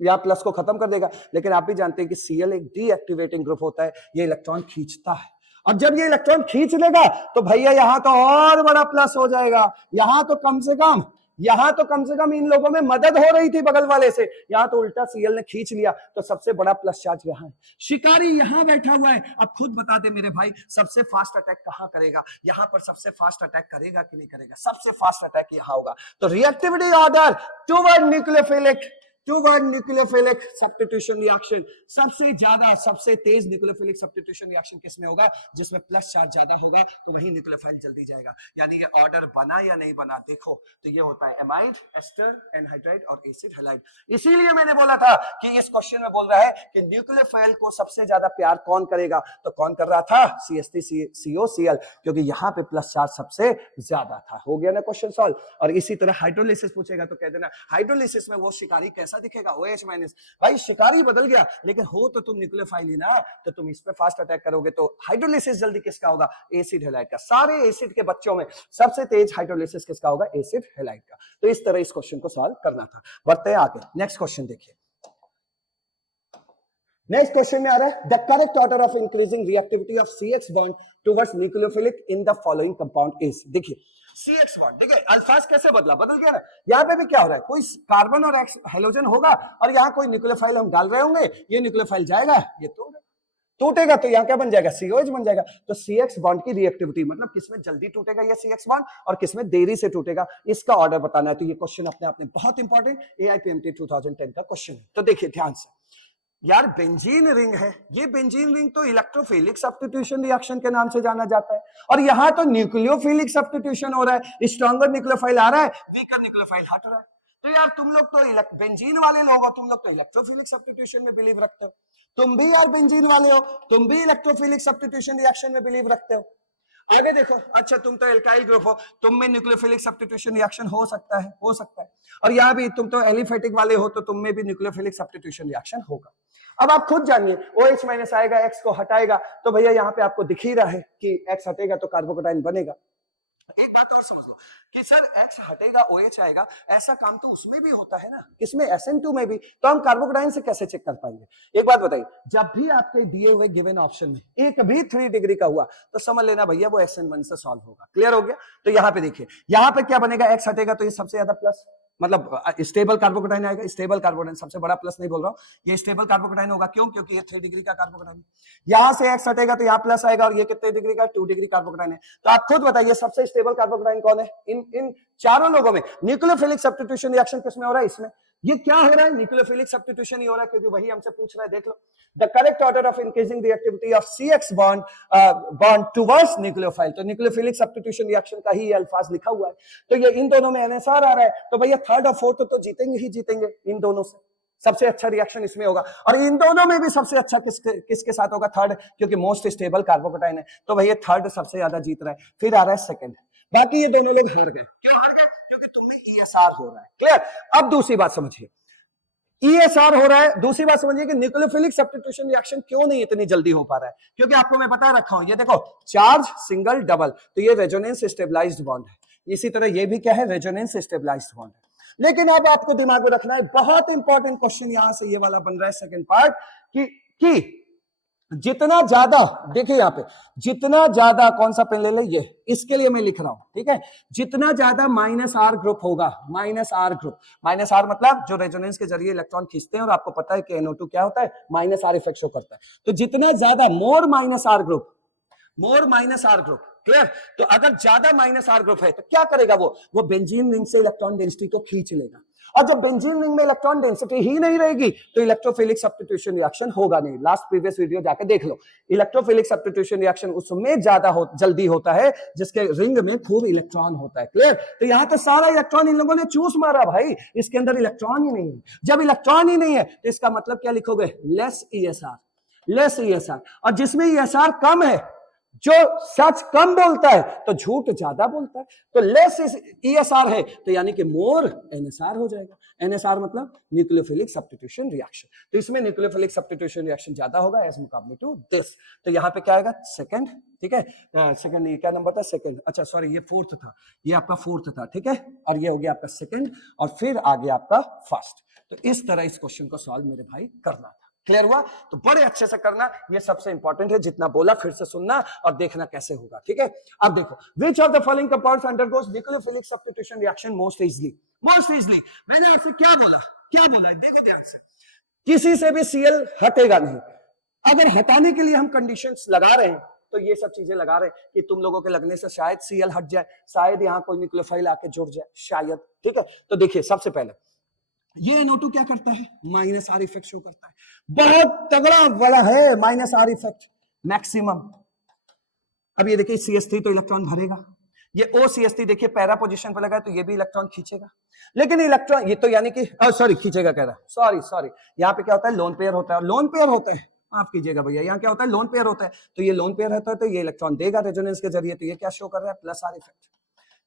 या प्लस को खत्म कर देगा। लेकिन आप भी जानते हैं कि Cl एक डीएक्टिवेटिंग ग्रुप होता है, ये इलेक्ट्रॉन खींचता है, और जब ये इलेक्ट्रॉन खींच लेगा तो भैया यहां तो और बड़ा प्लस हो जाएगा। यहां तो कम से कम इन लोगों में मदद हो रही थी बगल वाले से, यहां तो उल्टा Cl ने खींच लिया, तो सबसे बड़ा प्लस चार्ज यहां है। शिकारी यहां बैठा हुआ है, अब खुद बता दे मेरे भाई, सबसे फास्ट अटैक कहां करेगा? यहां पर सबसे फास्ट अटैक करेगा कि नहीं करेगा? सबसे फास्ट अटैक यहां होगा। तो reactivity order toward nucleophilic substitution reaction, सबसे ज्यादा सबसे तेज न्यूक्लियोफिलिक सब्स्टिट्यूशन रिएक्शन किसमें होगा? जिसमें प्लस चार्ज ज्यादा होगा, तो वही न्यूक्लियोफाइल जल्दी जाएगा। यानी ये ऑर्डर बना या नहीं बना, देखो तो ये होता है एमाइड, एस्टर, एनहाइड्राइड और एसिड हैलाइड। इसीलिए मैंने बोला था कि इस क्वेश्चन में बोल रहा है कि न्यूक्लियोफाइल को सबसे ज्यादा प्यार कौन करेगा, तो कौन कर रहा था? CH3COCl, क्योंकि यहाँ पे प्लस चार्ज सबसे ज्यादा था। हो गया ना क्वेश्चन सॉल्व। और इसी तरह हाइड्रोलिसिस पूछेगा तो कह देना हाइड्रोलिसिस में वो शिकारी कैसा दिखेगा? OH minus. भाई शिकारी बदल गया, लेकिन हो तो तुम न्यूक्लियोफाइल ही ना, तो तुम इस पे फास्ट अटैक करोगे। तो हाइड्रोलिसिस जल्दी किसका होगा? एसिड हैलाइड का। सारे एसिड के बच्चों में सबसे तेज हाइड्रोलिसिस किसका होगा? एसिड हैलाइड का। तो इस तरह इस क्वेश्चन को सॉल्व करना था। बढ़ते हैं आगे, नेक्स्ट क्वेश्चन देखिए। नेक्स्ट क्वेश्चन में आ रहा है the correct order of increasing reactivity of CX bond towards nucleophilic in the following compound is. देखिए CX बॉन्ड, देखिए अल्फाज कैसे बदल गया ना। यहाँ पे भी क्या हो रहा है, कोई कार्बन और हेलोजन होगा और यहाँ कोई न्यूक्लियोफाइल हम डाल रहे होंगे, ये न्यूक्लियोफाइल जाएगा, ये टूटेगा, तो यहाँ क्या बन जाएगा? COH बन जाएगा। तो CX बॉन्ड की रिएक्टिविटी मतलब किसमें जल्दी टूटेगा ये CX बॉन्ड और किसमें देरी से टूटेगा, इसका ऑर्डर बताना है। तो ये क्वेश्चन अपने आप में बहुत इंपॉर्टेंट AIPMT 2010 का क्वेश्चन है। तो देखिए ध्यान से यार, बेंजीन रिंग है, ये बेंजीन रिंग तो इलेक्ट्रोफिलिक सब्स्टिट्यूशन रिएक्शन के नाम से जाना जाता है, और यहाँ तो न्यूक्लियोफिलिक सब्स्टिट्यूशन हो रहा है। स्ट्रॉन्गर न्यूक्लियोफाइल आ रहा है, वीकर न्यूक्लियोफाइल हट रहा है। तो यार तुम लोग तो बेंजीन वाले लोग हो, तुम लोग तो इलेक्ट्रोफिलिक सब्स्टिट्यूशन में बिलीव रखते हो। तुम भी यार बेंजीन वाले हो, तुम भी इलेक्ट्रोफिलिक सब्स्टिट्यूशन रिएक्शन में बिलीव रखते हो। आगे देखो, अच्छा तुम तो एल्काइल ग्रुप हो, तुम में न्यूक्लियोफिलिक सब्स्टिट्यूशन रिएक्शन हो सकता है। और यहाँ भी तुम तो एलिफेटिक वाले हो, तो तुम में भी न्यूक्लियोफिलिक सब्स्टिट्यूशन रिएक्शन होगा। अब आप खुद जानिए, OH माइनस आएगा, X को हटाएगा, तो भैया यहाँ पे आपको दिख ही रहा है कि X हटेगा तो कार्बोकेटाइन बनेगा। एक बात और समझ लो कि सर X हटेगा OH आएगा, ऐसा काम तो उसमें भी होता है ना, किसमें? SN2 में भी। तो हम कार्बोकेटाइन से कैसे चेक कर पाएंगे? एक बात बताइए, जब भी आपके दिए हुए गिवन ऑप्शन में एक भी 3 डिग्री का हुआ तो समझ लेना भैया वो SN1 से सॉल्व होगा। क्लियर हो गया? तो यहाँ पे देखिए, यहाँ पे क्या बनेगा? X हटेगा तो ये सबसे ज्यादा प्लस, मतलब स्टेबल कार्बोकेटाइन आएगा। स्टेबल कार्बोकेटाइन, सबसे बड़ा प्लस नहीं बोल रहा हूं, ये स्टेबल कार्बोकेटाइन होगा। क्यों? क्योंकि ये 3 डिग्री का कार्बोकेटाइन। यहां से X हटेगा तो यहाँ प्लस आएगा, और ये कितने डिग्री का? 2 डिग्री कार्बोकेटाइन है। तो आप खुद बताइए सबसे स्टेबल कार्बोकेटाइन कौन है इन चारों लोगों में? न्यूक्लियोफिलिक सब्स्टिट्यूशन रिएक्शन किसमें हो रहा है? इसमें। ये क्या हो रहा है? न्यूक्लियोफिलिक सब्स्टिट्यूशन ही हो रहा है, क्योंकि वही हमसे पूछ रहा है। देख लो, the correct order of increasing reactivity of CX bond towards nucleophile. तो न्यूक्लियोफिलिक सब्स्टिट्यूशन रिएक्शन का ही अल्फाज लिखा हुआ है। तो ये इन दोनों में NSR आ रहा है, तो भैया थर्ड और फोर्थ तो जीतेंगे इन दोनों से। सबसे अच्छा रिएक्शन इसमें होगा, और इन दोनों में भी सबसे अच्छा किसके साथ होगा? थर्ड, क्योंकि मोस्ट स्टेबल कार्बोकेटाइन है। तो भैया थर्ड सबसे ज्यादा जीत रहा है। फिर आ रहा है सेकंड। बाकी ये दोनों लोग हार गए। क्यों हार गए? क्योंकि तुम्हें ESR हो रहा है। क्लियर? अब दूसरी बात समझिए, ESR हो रहा है। दूसरी बात समझिए कि न्यूक्लियोफिलिक सब्स्टिट्यूशन रिएक्शन क्यों नहीं इतनी जल्दी हो पा रहा है, क्योंकि आपको मैं बता रखा हूं, ये देखो चार्ज सिंगल डबल, तो ये रेजोनेंस स्टेबलाइज्ड बॉन्ड है। इसी तरह ये भी क्या है? रेजोनेंस स्टेबलाइज्ड बॉन्ड है। लेकिन अब आपको दिमाग में रखना है, बहुत इंपॉर्टेंट क्वेश्चन यहां से ये वाला बन रहा है, सेकंड पार्ट, कि जितना ज्यादा, देखिए यहाँ पे जितना ज्यादा, कौन सा पेन ले ले, ये इसके लिए मैं लिख रहा हूं, ठीक है? जितना ज्यादा -R ग्रुप होगा, -R ग्रुप, -R मतलब जो रेजोनेंस के जरिए इलेक्ट्रॉन खींचते हैं, और आपको पता है कि NO2 क्या होता है? -R इफेक्ट शो करता है। तो जितना ज्यादा मोर -R ग्रुप, क्लियर? तो अगर ज्यादा -R ग्रुप है तो क्या करेगा? वो बेंजीन रिंग से इलेक्ट्रॉन डेंसिटी को खींच लेगा, और जब बेंजीन रिंग में इलेक्ट्रॉन डेंसिटी ही नहीं रहेगी तो इलेक्ट्रोफिलिक सब्स्टिट्यूशन रिएक्शन होगा नहीं। लास्ट प्रीवियस वीडियो जाकर देख लो, इलेक्ट्रोफिलिक सब्स्टिट्यूशन रिएक्शन उसमें ज्यादा जल्दी होता है जिसके रिंग में खूब इलेक्ट्रॉन होता है। क्लियर? तो यहां तो सारा इलेक्ट्रॉन इन लोगों ने चूस मारा भाई, इसके अंदर इलेक्ट्रॉन ही नहीं है। जब इलेक्ट्रॉन ही नहीं है तो इसका मतलब क्या लिखोगे? Less ESR। और जिसमें ESR कम है, जो सच कम बोलता है तो झूठ ज्यादा बोलता है, तो लेस ESR है तो यानी कि मोर NSR हो जाएगा। NSR मतलब न्यूक्लियोफिलिक सब्स्टिट्यूशन रिएक्शन। तो इसमें न्यूक्लियोफिलिक सब्स्टिट्यूशन रिएक्शन ज्यादा होगा एज मुकाबले टू दिस। तो यहाँ पे क्या आएगा सेकंड, ठीक है, सेकंड ये क्या नंबर था, सेकंड, अच्छा सॉरी ये फोर्थ था, ये आपका फोर्थ था, ठीक है, और ये हो गया आपका सेकंड और फिर आगे आपका फर्स्ट। तो इस तरह इस क्वेश्चन को सॉल्व मेरे भाई करना था। क्लियर हुआ? तो बड़े अच्छे से करना, ये सबसे इंपॉर्टेंट है, जितना बोला फिर से सुनना और देखना कैसे होगा, ठीक है। अब देखो, which of the following compounds undergoes nucleophilic substitution reaction most easily? most easily मैंने आपसे क्या बोला, क्या बोला है, देखो ध्यान से, किसी से भी Cl हटेगा नहीं। अगर हटाने के लिए हम कंडीशंस लगा रहे हैं तो ये सब चीजें लगा रहे हैं कि तुम लोगों के लगने से शायद Cl हट जाए, शायद यहाँ कोई न्यूक्लियोफाइल आके जुड़ जाए, शायद, ठीक है। तो देखिए सबसे पहले ये NO2 क्या करता है, माइनस आर इफेक्ट शो करता है, बहुत तगड़ा बड़ा है माइनस आर इफेक्ट मैक्सिमम। अब ये देखिए CH3 तो इलेक्ट्रॉन भरेगा, ये OCH3 देखिए पैरा पोजीशन पर लगा है तो ये भी इलेक्ट्रॉन खींचेगा, लेकिन इलेक्ट्रॉन ये तो यानी कि सॉरी खींचेगा कह रहा, सॉरी यहाँ पे क्या होता है, लोन पेयर होता है, लोन पेयर होते हैं, माफ कीजिएगा भैया, यहाँ क्या होता है, लोन पेयर होता है। तो ये लोन पेयर रहता है तो ये इलेक्ट्रॉन देगा रेजोनेंस के जरिए, तो ये क्या शो कर रहा है, प्लस आर इफेक्ट,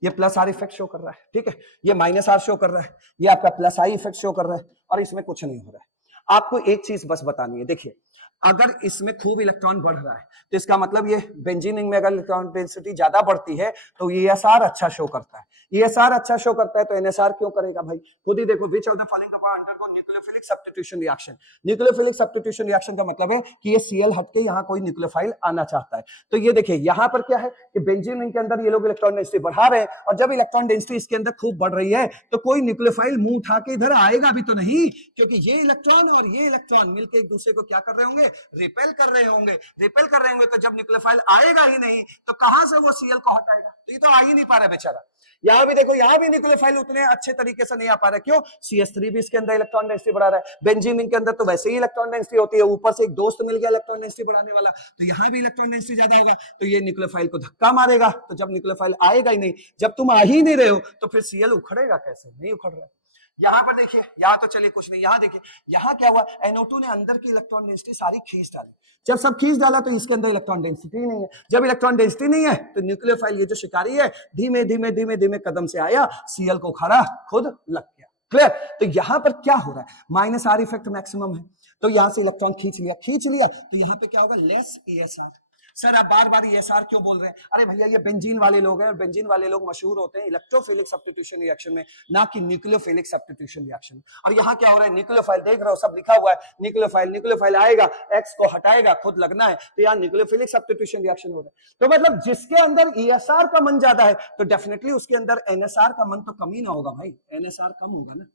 ये प्लस आर इफेक्ट शो कर रहा है, ठीक है, ये माइनस आर शो कर रहा है, ये आपका प्लस आई इफेक्ट शो कर रहा है, और इसमें कुछ नहीं हो रहा है। आपको एक चीज बस बतानी है, देखिए अगर इसमें खूब इलेक्ट्रॉन बढ़ रहा है तो इसका मतलब ये बेंजीन में अगर इलेक्ट्रॉन डेंसिटी ज्यादा बढ़ती है तो ESR अच्छा शो करता है, ESR अच्छा शो करता है तो NSR क्यों करेगा भाई, खुद ही देखो, which of the following compound undergo nucleophilic substitution reaction. Nucleophilic substitution reaction का मतलब है कि ये Cl हट के यहाँ कोई न्यूक्लियोफाइल आना चाहता है। तो ये देखिए यहाँ पर क्या है कि बेंजीन रिंग के अंदर ये लोग इलेक्ट्रॉन डेंसिटी बढ़ा रहे हैं, और जब इलेक्ट्रॉन डेंसिटी इसके अंदर खूब बढ़ रही है तो कोई न्यूक्लियोफाइल मुंह उठा के इधर आएगा भी तो नहीं, क्योंकि ये इलेक्ट्रॉन और ये इलेक्ट्रॉन मिलकर एक दूसरे को क्या कर रहे होंगे, रिपेल कर रहे होंगे, रिपेल कर रहे होंगे। तो जब न्यूक्लियोफाइल आएगा ही नहीं तो कहां से वो Cl को हटाएगा, तो ये तो आ ही नहीं पा रहा बेचारा। यहाँ भी देखो, यहाँ भी न्यूक्लियोफाइल उतने अच्छे तरीके से नहीं आ पा रहा, क्यों, CH3 भी इसके अंदर इलेक्ट्रॉन डेंसिटी बढ़ा रहा है, बेंजीन के अंदर तो वैसे ही इलेक्ट्रॉन डेंसिटी होती है, ऊपर से एक दोस्त मिल गया इलेक्ट्रॉन डेंसिटी बढ़ाने वाला, तो यहाँ भी इलेक्ट्रॉन डेंसिटी ज्यादा होगा, तो ये न्यूक्लियोफाइल को धक्का मारेगा। तो जब न्यूक्लियोफाइल आएगा ही नहीं, जब तुम आ ही नहीं रहे हो तो फिर Cl उखड़ेगा कैसे, नहीं उखड़ रहा। यहाँ पर देखिए, यहाँ तो चलिए कुछ नहीं, यहाँ देखिए, यहाँ क्या हुआ, NO2 ने अंदर की इलेक्ट्रॉन डेंसिटी सारी खींच डाली, जब सब खींच डाला तो इसके अंदर इलेक्ट्रॉन डेंसिटी नहीं है, जब इलेक्ट्रॉन डेंसिटी नहीं है तो न्यूक्लियोफाइल ये जो शिकारी है धीमे धीमे धीमे धीमे कदम से आया, Cl को खड़ा खुद लग गया। क्लियर? तो यहाँ पर क्या हो रहा है, माइनस आर इफेक्ट मैक्सिमम है, तो यहाँ से इलेक्ट्रॉन खींच लिया, तो यहाँ पे क्या होगा, लेस ESR। सर आप बार बार ESR क्यों बोल रहे हैं, अरे भैया ये बेंजीन वाले लोग हैं, और बेंजीन वाले लोग मशहूर होते हैं इलेक्ट्रोफिलिक सब्स्टिट्यूशन रिएक्शन में, ना कि न्यूक्लियोफिलिक सब्स्टिट्यूशन रिएक्शन। और यहाँ क्या हो रहा है, न्यूक्लियोफाइल देख रहे हो, सब लिखा हुआ है, न्यूक्लियोफाइल आएगा, X को हटाएगा, खुद लगना है, तो यहाँ न्यूक्लियोफिलिक सब्स्टिट्यूशन रिएक्शन हो रहा है। तो मतलब जिसके अंदर ESR का मन ज्यादा है तो डेफिनेटली उसके अंदर NSR का मन तो कम ही ना होगा भाई, NSR कम होगा ना,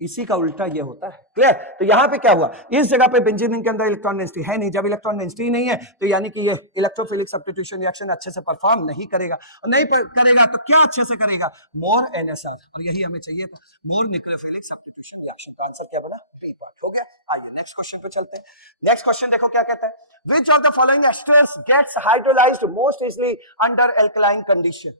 इसी का उल्टा ये होता है। क्लियर? तो यहाँ पे क्या हुआ, इस जगह पे बेंजीन के अंदर इलेक्ट्रॉन डेंसिटी है नहीं, जब इलेक्ट्रॉन डेंसिटी नहीं है तो यानी कि ये इलेक्ट्रोफिलिक सब्स्टिट्यूशन रिएक्शन अच्छे से परफॉर्म नहीं करेगा, और नहीं करेगा तो क्या अच्छे से करेगा, मोर NSR, और यही हमें चाहिए था, मोर न्यूक्लियोफिलिक सब्स्टिट्यूशन रिएक्शन। का आंसर क्या बना, बी पार्ट हो गया। आइए नेक्स्ट क्वेश्चन पे चलते हैं। नेक्स्ट क्वेश्चन देखो क्या कहता है, which of the following esters gets hydrolysed most easily under alkaline condition.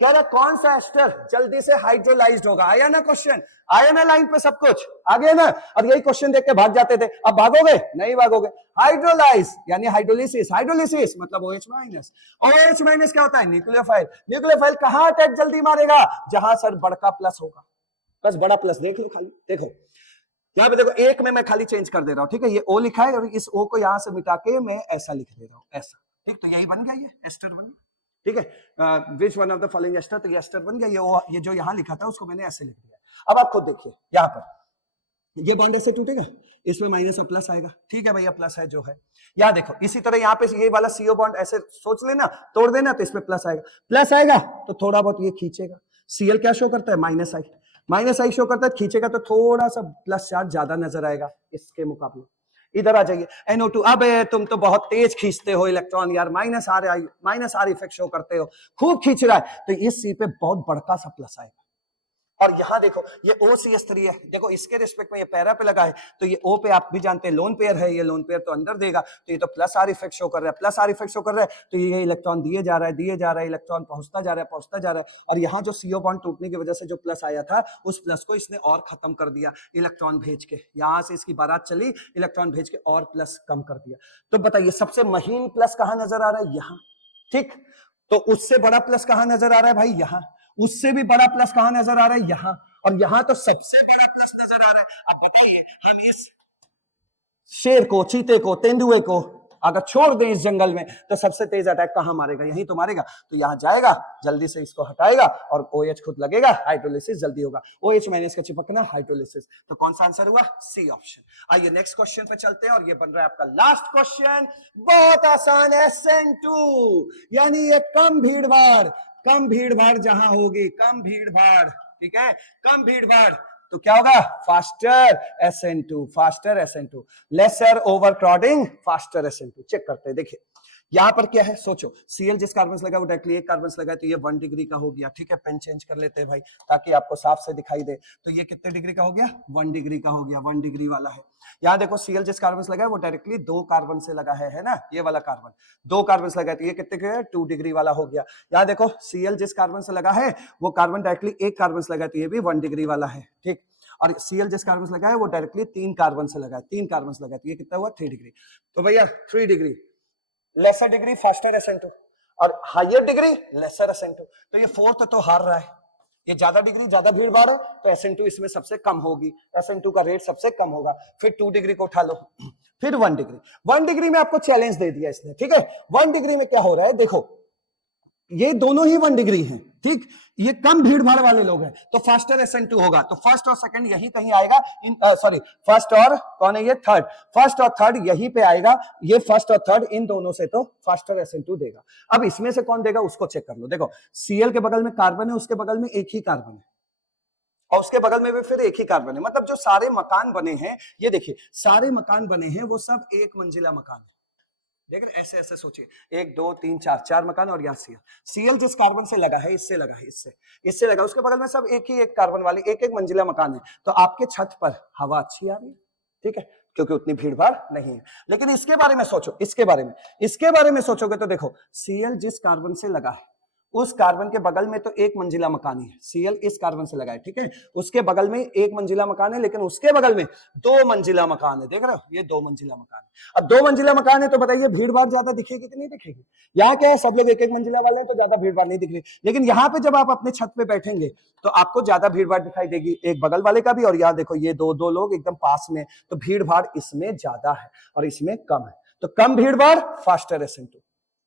कह रहा कौन सा एस्टर जल्दी से हाइड्रोलाइज्ड होगा, आया ना क्वेश्चन, आया ना लाइन पे सब कुछ आ गया ना। और यही क्वेश्चन देख के भाग जाते थे, अब भागोगे नहीं, भागोगे। हाइड्रोलाइज यानी हाइड्रोलिसिस, हाइड्रोलिसिस मतलब OH माइनस, OH माइनस क्या होता है, न्यूक्लियोफाइल। न्यूक्लियोफाइल कहां अटैक जल्दी मारेगा, जहां सर बड़का प्लस होगा, बस बड़ा प्लस देख लो, खाली देखो यहाँ पे देखो, एक में मैं खाली चेंज कर दे रहा हूं, ठीक है, ये O लिखा है और इस O को यहां से मिटा के मैं ऐसा लिख दे रहा हूं, ऐसा, ठीक, तो यही बन गया, ये एस्टर बन गया, ठीक है। Which one of the following ester, तो ये एस्टर बन गया, ये जो यहाँ लिखा था उसको मैंने ऐसे लिख दिया। अब आप खुद देखिए, यहाँ पर ये बॉन्ड ऐसे टूटेगा, इसमें माइनस और प्लस आएगा, ठीक है भैया, प्लस है जो है। यहाँ देखो इसी तरह यहाँ पे ये वाला CO बॉन्ड ऐसे सोच लेना, तोड़ देना, तो इसमें प्लस आएगा तो थोड़ा बहुत ये खींचेगा। Cl क्या शो करता है, माइनस आई शो करता है, खींचेगा तो थोड़ा सा प्लस चार्ज ज्यादा नजर आएगा इसके मुकाबले। इधर आ जाइए, NO2, अब तुम तो बहुत तेज खींचते हो इलेक्ट्रॉन यार, माइनस आर इफेक्ट शो करते हो, खूब खींच रहा है, तो इस C पे बहुत बड़का सा प्लस आएगा। और यहां देखो ये OCH3 है, देखो इसके रिस्पेक्ट में ये पैरा पे लगा है, तो ये O पे आप भी जानते हैं लोन पेयर है, ये लोन पेयर तो अंदर देगा, तो ये तो प्लस आर इफेक्ट शो कर रहा है, प्लस आर इफेक्ट शो कर रहा है, तो ये इलेक्ट्रॉन दिए जा रहा है, इलेक्ट्रॉन पहुंचता जा रहा है, और यहाँ जो CO बॉन्ड टूटने की वजह से जो प्लस आया था, उस प्लस को इसने और खत्म कर दिया इलेक्ट्रॉन भेज के, यहाँ से इसकी बारात चली, इलेक्ट्रॉन भेज के और प्लस कम कर दिया। तो बताइए सबसे महीन प्लस कहाँ नजर आ रहा है, यहाँ, ठीक, तो उससे बड़ा प्लस कहाँ नजर आ रहा है भाई, यहाँ, उससे भी बड़ा प्लस कहां नजर आ रहा है, यहां, और यहां तो सबसे बड़ा प्लस अब बताइए हम इस शेर को, चीते को, तेंदुए को अगर छोड़ दें इस जंगल में तो सबसे तेज अटैक कहां मारेगा? यहीं तो मारेगा। तो यहां जाएगा, जल्दी से इसको हटाएगा और OH खुद लगेगा, हाइड्रोलिसिस जल्दी होगा। OH मैंने इसका चिपकना, हाइड्रोलिसिस। तो कौन सा आंसर हुआ? C option. आइए नेक्स्ट क्वेश्चन पे चलते हैं और ये बन रहा है आपका लास्ट क्वेश्चन। बहुत आसान है, SN2 यानी ये कम भीड़ भाड़ जहां होगी, कम भीड़ भाड़, ठीक है, कम भीड़ भाड़, तो क्या होगा? Faster SN2, faster SN2, lesser overcrowding, faster SN2। Check करते हैं, देखिए यहां पर क्या है, सोचो Cl जिस कार्बन से लगा वो डायरेक्टली एक कार्बन से लगा, तो ये 1 डिग्री का हो गया, ठीक है। पेन चेंज कर लेते हैं भाई ताकि आपको साफ से दिखाई दे। तो ये कितने डिग्री का हो गया? 1 डिग्री का हो गया, 1 डिग्री वाला है। यहाँ देखो Cl जिस कार्बन से लगा है वो डायरेक्टली 2 कार्बन से लगा है ना, ये वाला कार्बन 2 कार्बन से लगा है, तो ये कितने का है? 2 डिग्री वाला हो गया। यहाँ देखो Cl जिस कार्बन से लगा है वो कार्बन डायरेक्टली एक कार्बन से लगा है, तो ये भी 1 डिग्री वाला है, ठीक। और Cl जिस कार्बन से लगा है वो डायरेक्टली 3 कार्बन से लगा है, 3 कार्बन से लगा है, तो ये कितना हुआ? 3 डिग्री। तो भैया 3 degree, laser degree faster SN2 और हायर डिग्री लेसर SN2। तो ये फोर्थ तो हार रहा है, ये ज्यादा डिग्री ज्यादा भीड़ भाड़ है, तो SN2 इसमें सबसे कम होगी, SN2 का रेट सबसे कम होगा। फिर 2 डिग्री को उठा लो, फिर 1 डिग्री। 1 डिग्री में आपको चैलेंज दे दिया इसने, ठीक है। 1 डिग्री में क्या हो रहा है, देखो ये दोनों ही 1 डिग्री हैं, ठीक। ये कम भीड़ भाड़ वाले लोग हैं, तो फास्टर SN2 होगा। तो फर्स्ट और सेकंड यही कहीं आएगा, सॉरी फर्स्ट और कौन है ये? थर्ड। फर्स्ट और थर्ड यहीं पे आएगा, ये फर्स्ट और थर्ड इन दोनों से तो फास्टर SN2 देगा। अब इसमें से कौन देगा उसको चेक कर लो। देखो Cl के बगल में कार्बन है, उसके बगल में एक ही कार्बन है और उसके बगल में भी फिर एक ही कार्बन है। मतलब जो सारे मकान बने हैं, ये देखिए सारे मकान बने हैं वो सब एक मंजिला मकान है। देख रहे, ऐसे ऐसे सोचिए, 1 2 3 4 मकान और यहाँ Cl जिस कार्बन से लगा है, इससे लगा है, इससे लगा, उसके बगल में सब एक कार्बन वाले एक मंजिला मकान है। तो आपके छत पर हवा अच्छी आ रही है, ठीक है, क्योंकि उतनी भीड़ भाड़ नहीं है। लेकिन इसके बारे में सोचो, इसके बारे में सोचोगे तो देखो Cl जिस कार्बन से लगा है उस कार्बन के बगल में तो एक मंजिला मकान है, Cl इस कार्बन से लगा है, ठीक है। उसके बगल में एक मंजिला मकान है, लेकिन उसके बगल में 2 मंजिला मकान है। देख रहे हो, ये 2 मंजिला मकान है। अब 2 मंजिला मकान है तो बताइए भीड़ भाड़ ज्यादा दिखेगी कि नहीं दिखेगी? यहाँ क्या है, सब लोग एक मंजिला वाले हैं तो ज्यादा भीड़ भाड़ नहीं दिख रही। लेकिन यहाँ पे जब आप अपने छत पे बैठेंगे तो आपको ज्यादा भीड़ भाड़ दिखाई देगी, एक बगल वाले का भी। और यहाँ देखो ये दो लोग एकदम पास में, तो भीड़ भाड़ इसमें ज्यादा है और इसमें कम है। तो कम भीड़ भाड़ फास्टर SN2।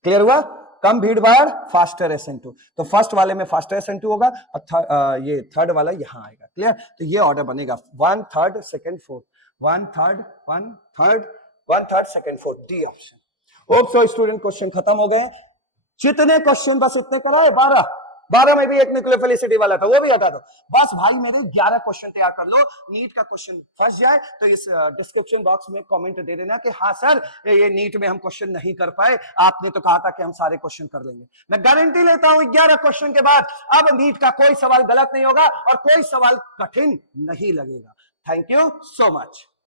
क्लियर हुआ? कम भीड़ भाड़ फास्टर SN2। तो फर्स्ट वाले में फास्टर SN2 होगा और ये थर्ड वाला यहां आएगा। क्लियर? तो ये ऑर्डर बनेगा 1 3rd 2nd 4th, 1 3rd 1 3rd 1 3rd 2nd 4th, D option. Hope so student, question खत्म हो गए। जितने क्वेश्चन बस इतने कराए, 12 में भी एक न्यूक्लियोफिलिसिटी वाला था, वो भी हटा दो। बस भाई मेरे 11 क्वेश्चन तैयार कर लो। नीट का क्वेश्चन फंस जाए तो इस डिस्क्रिप्शन बॉक्स में कमेंट दे देना कि हाँ सर ये नीट में हम क्वेश्चन नहीं कर पाए, आपने तो कहा था कि हम सारे क्वेश्चन कर लेंगे। मैं गारंटी लेता हूं 11 क्वेश्चन के बाद अब नीट का कोई सवाल गलत नहीं होगा और कोई सवाल कठिन नहीं लगेगा। Thank you so much.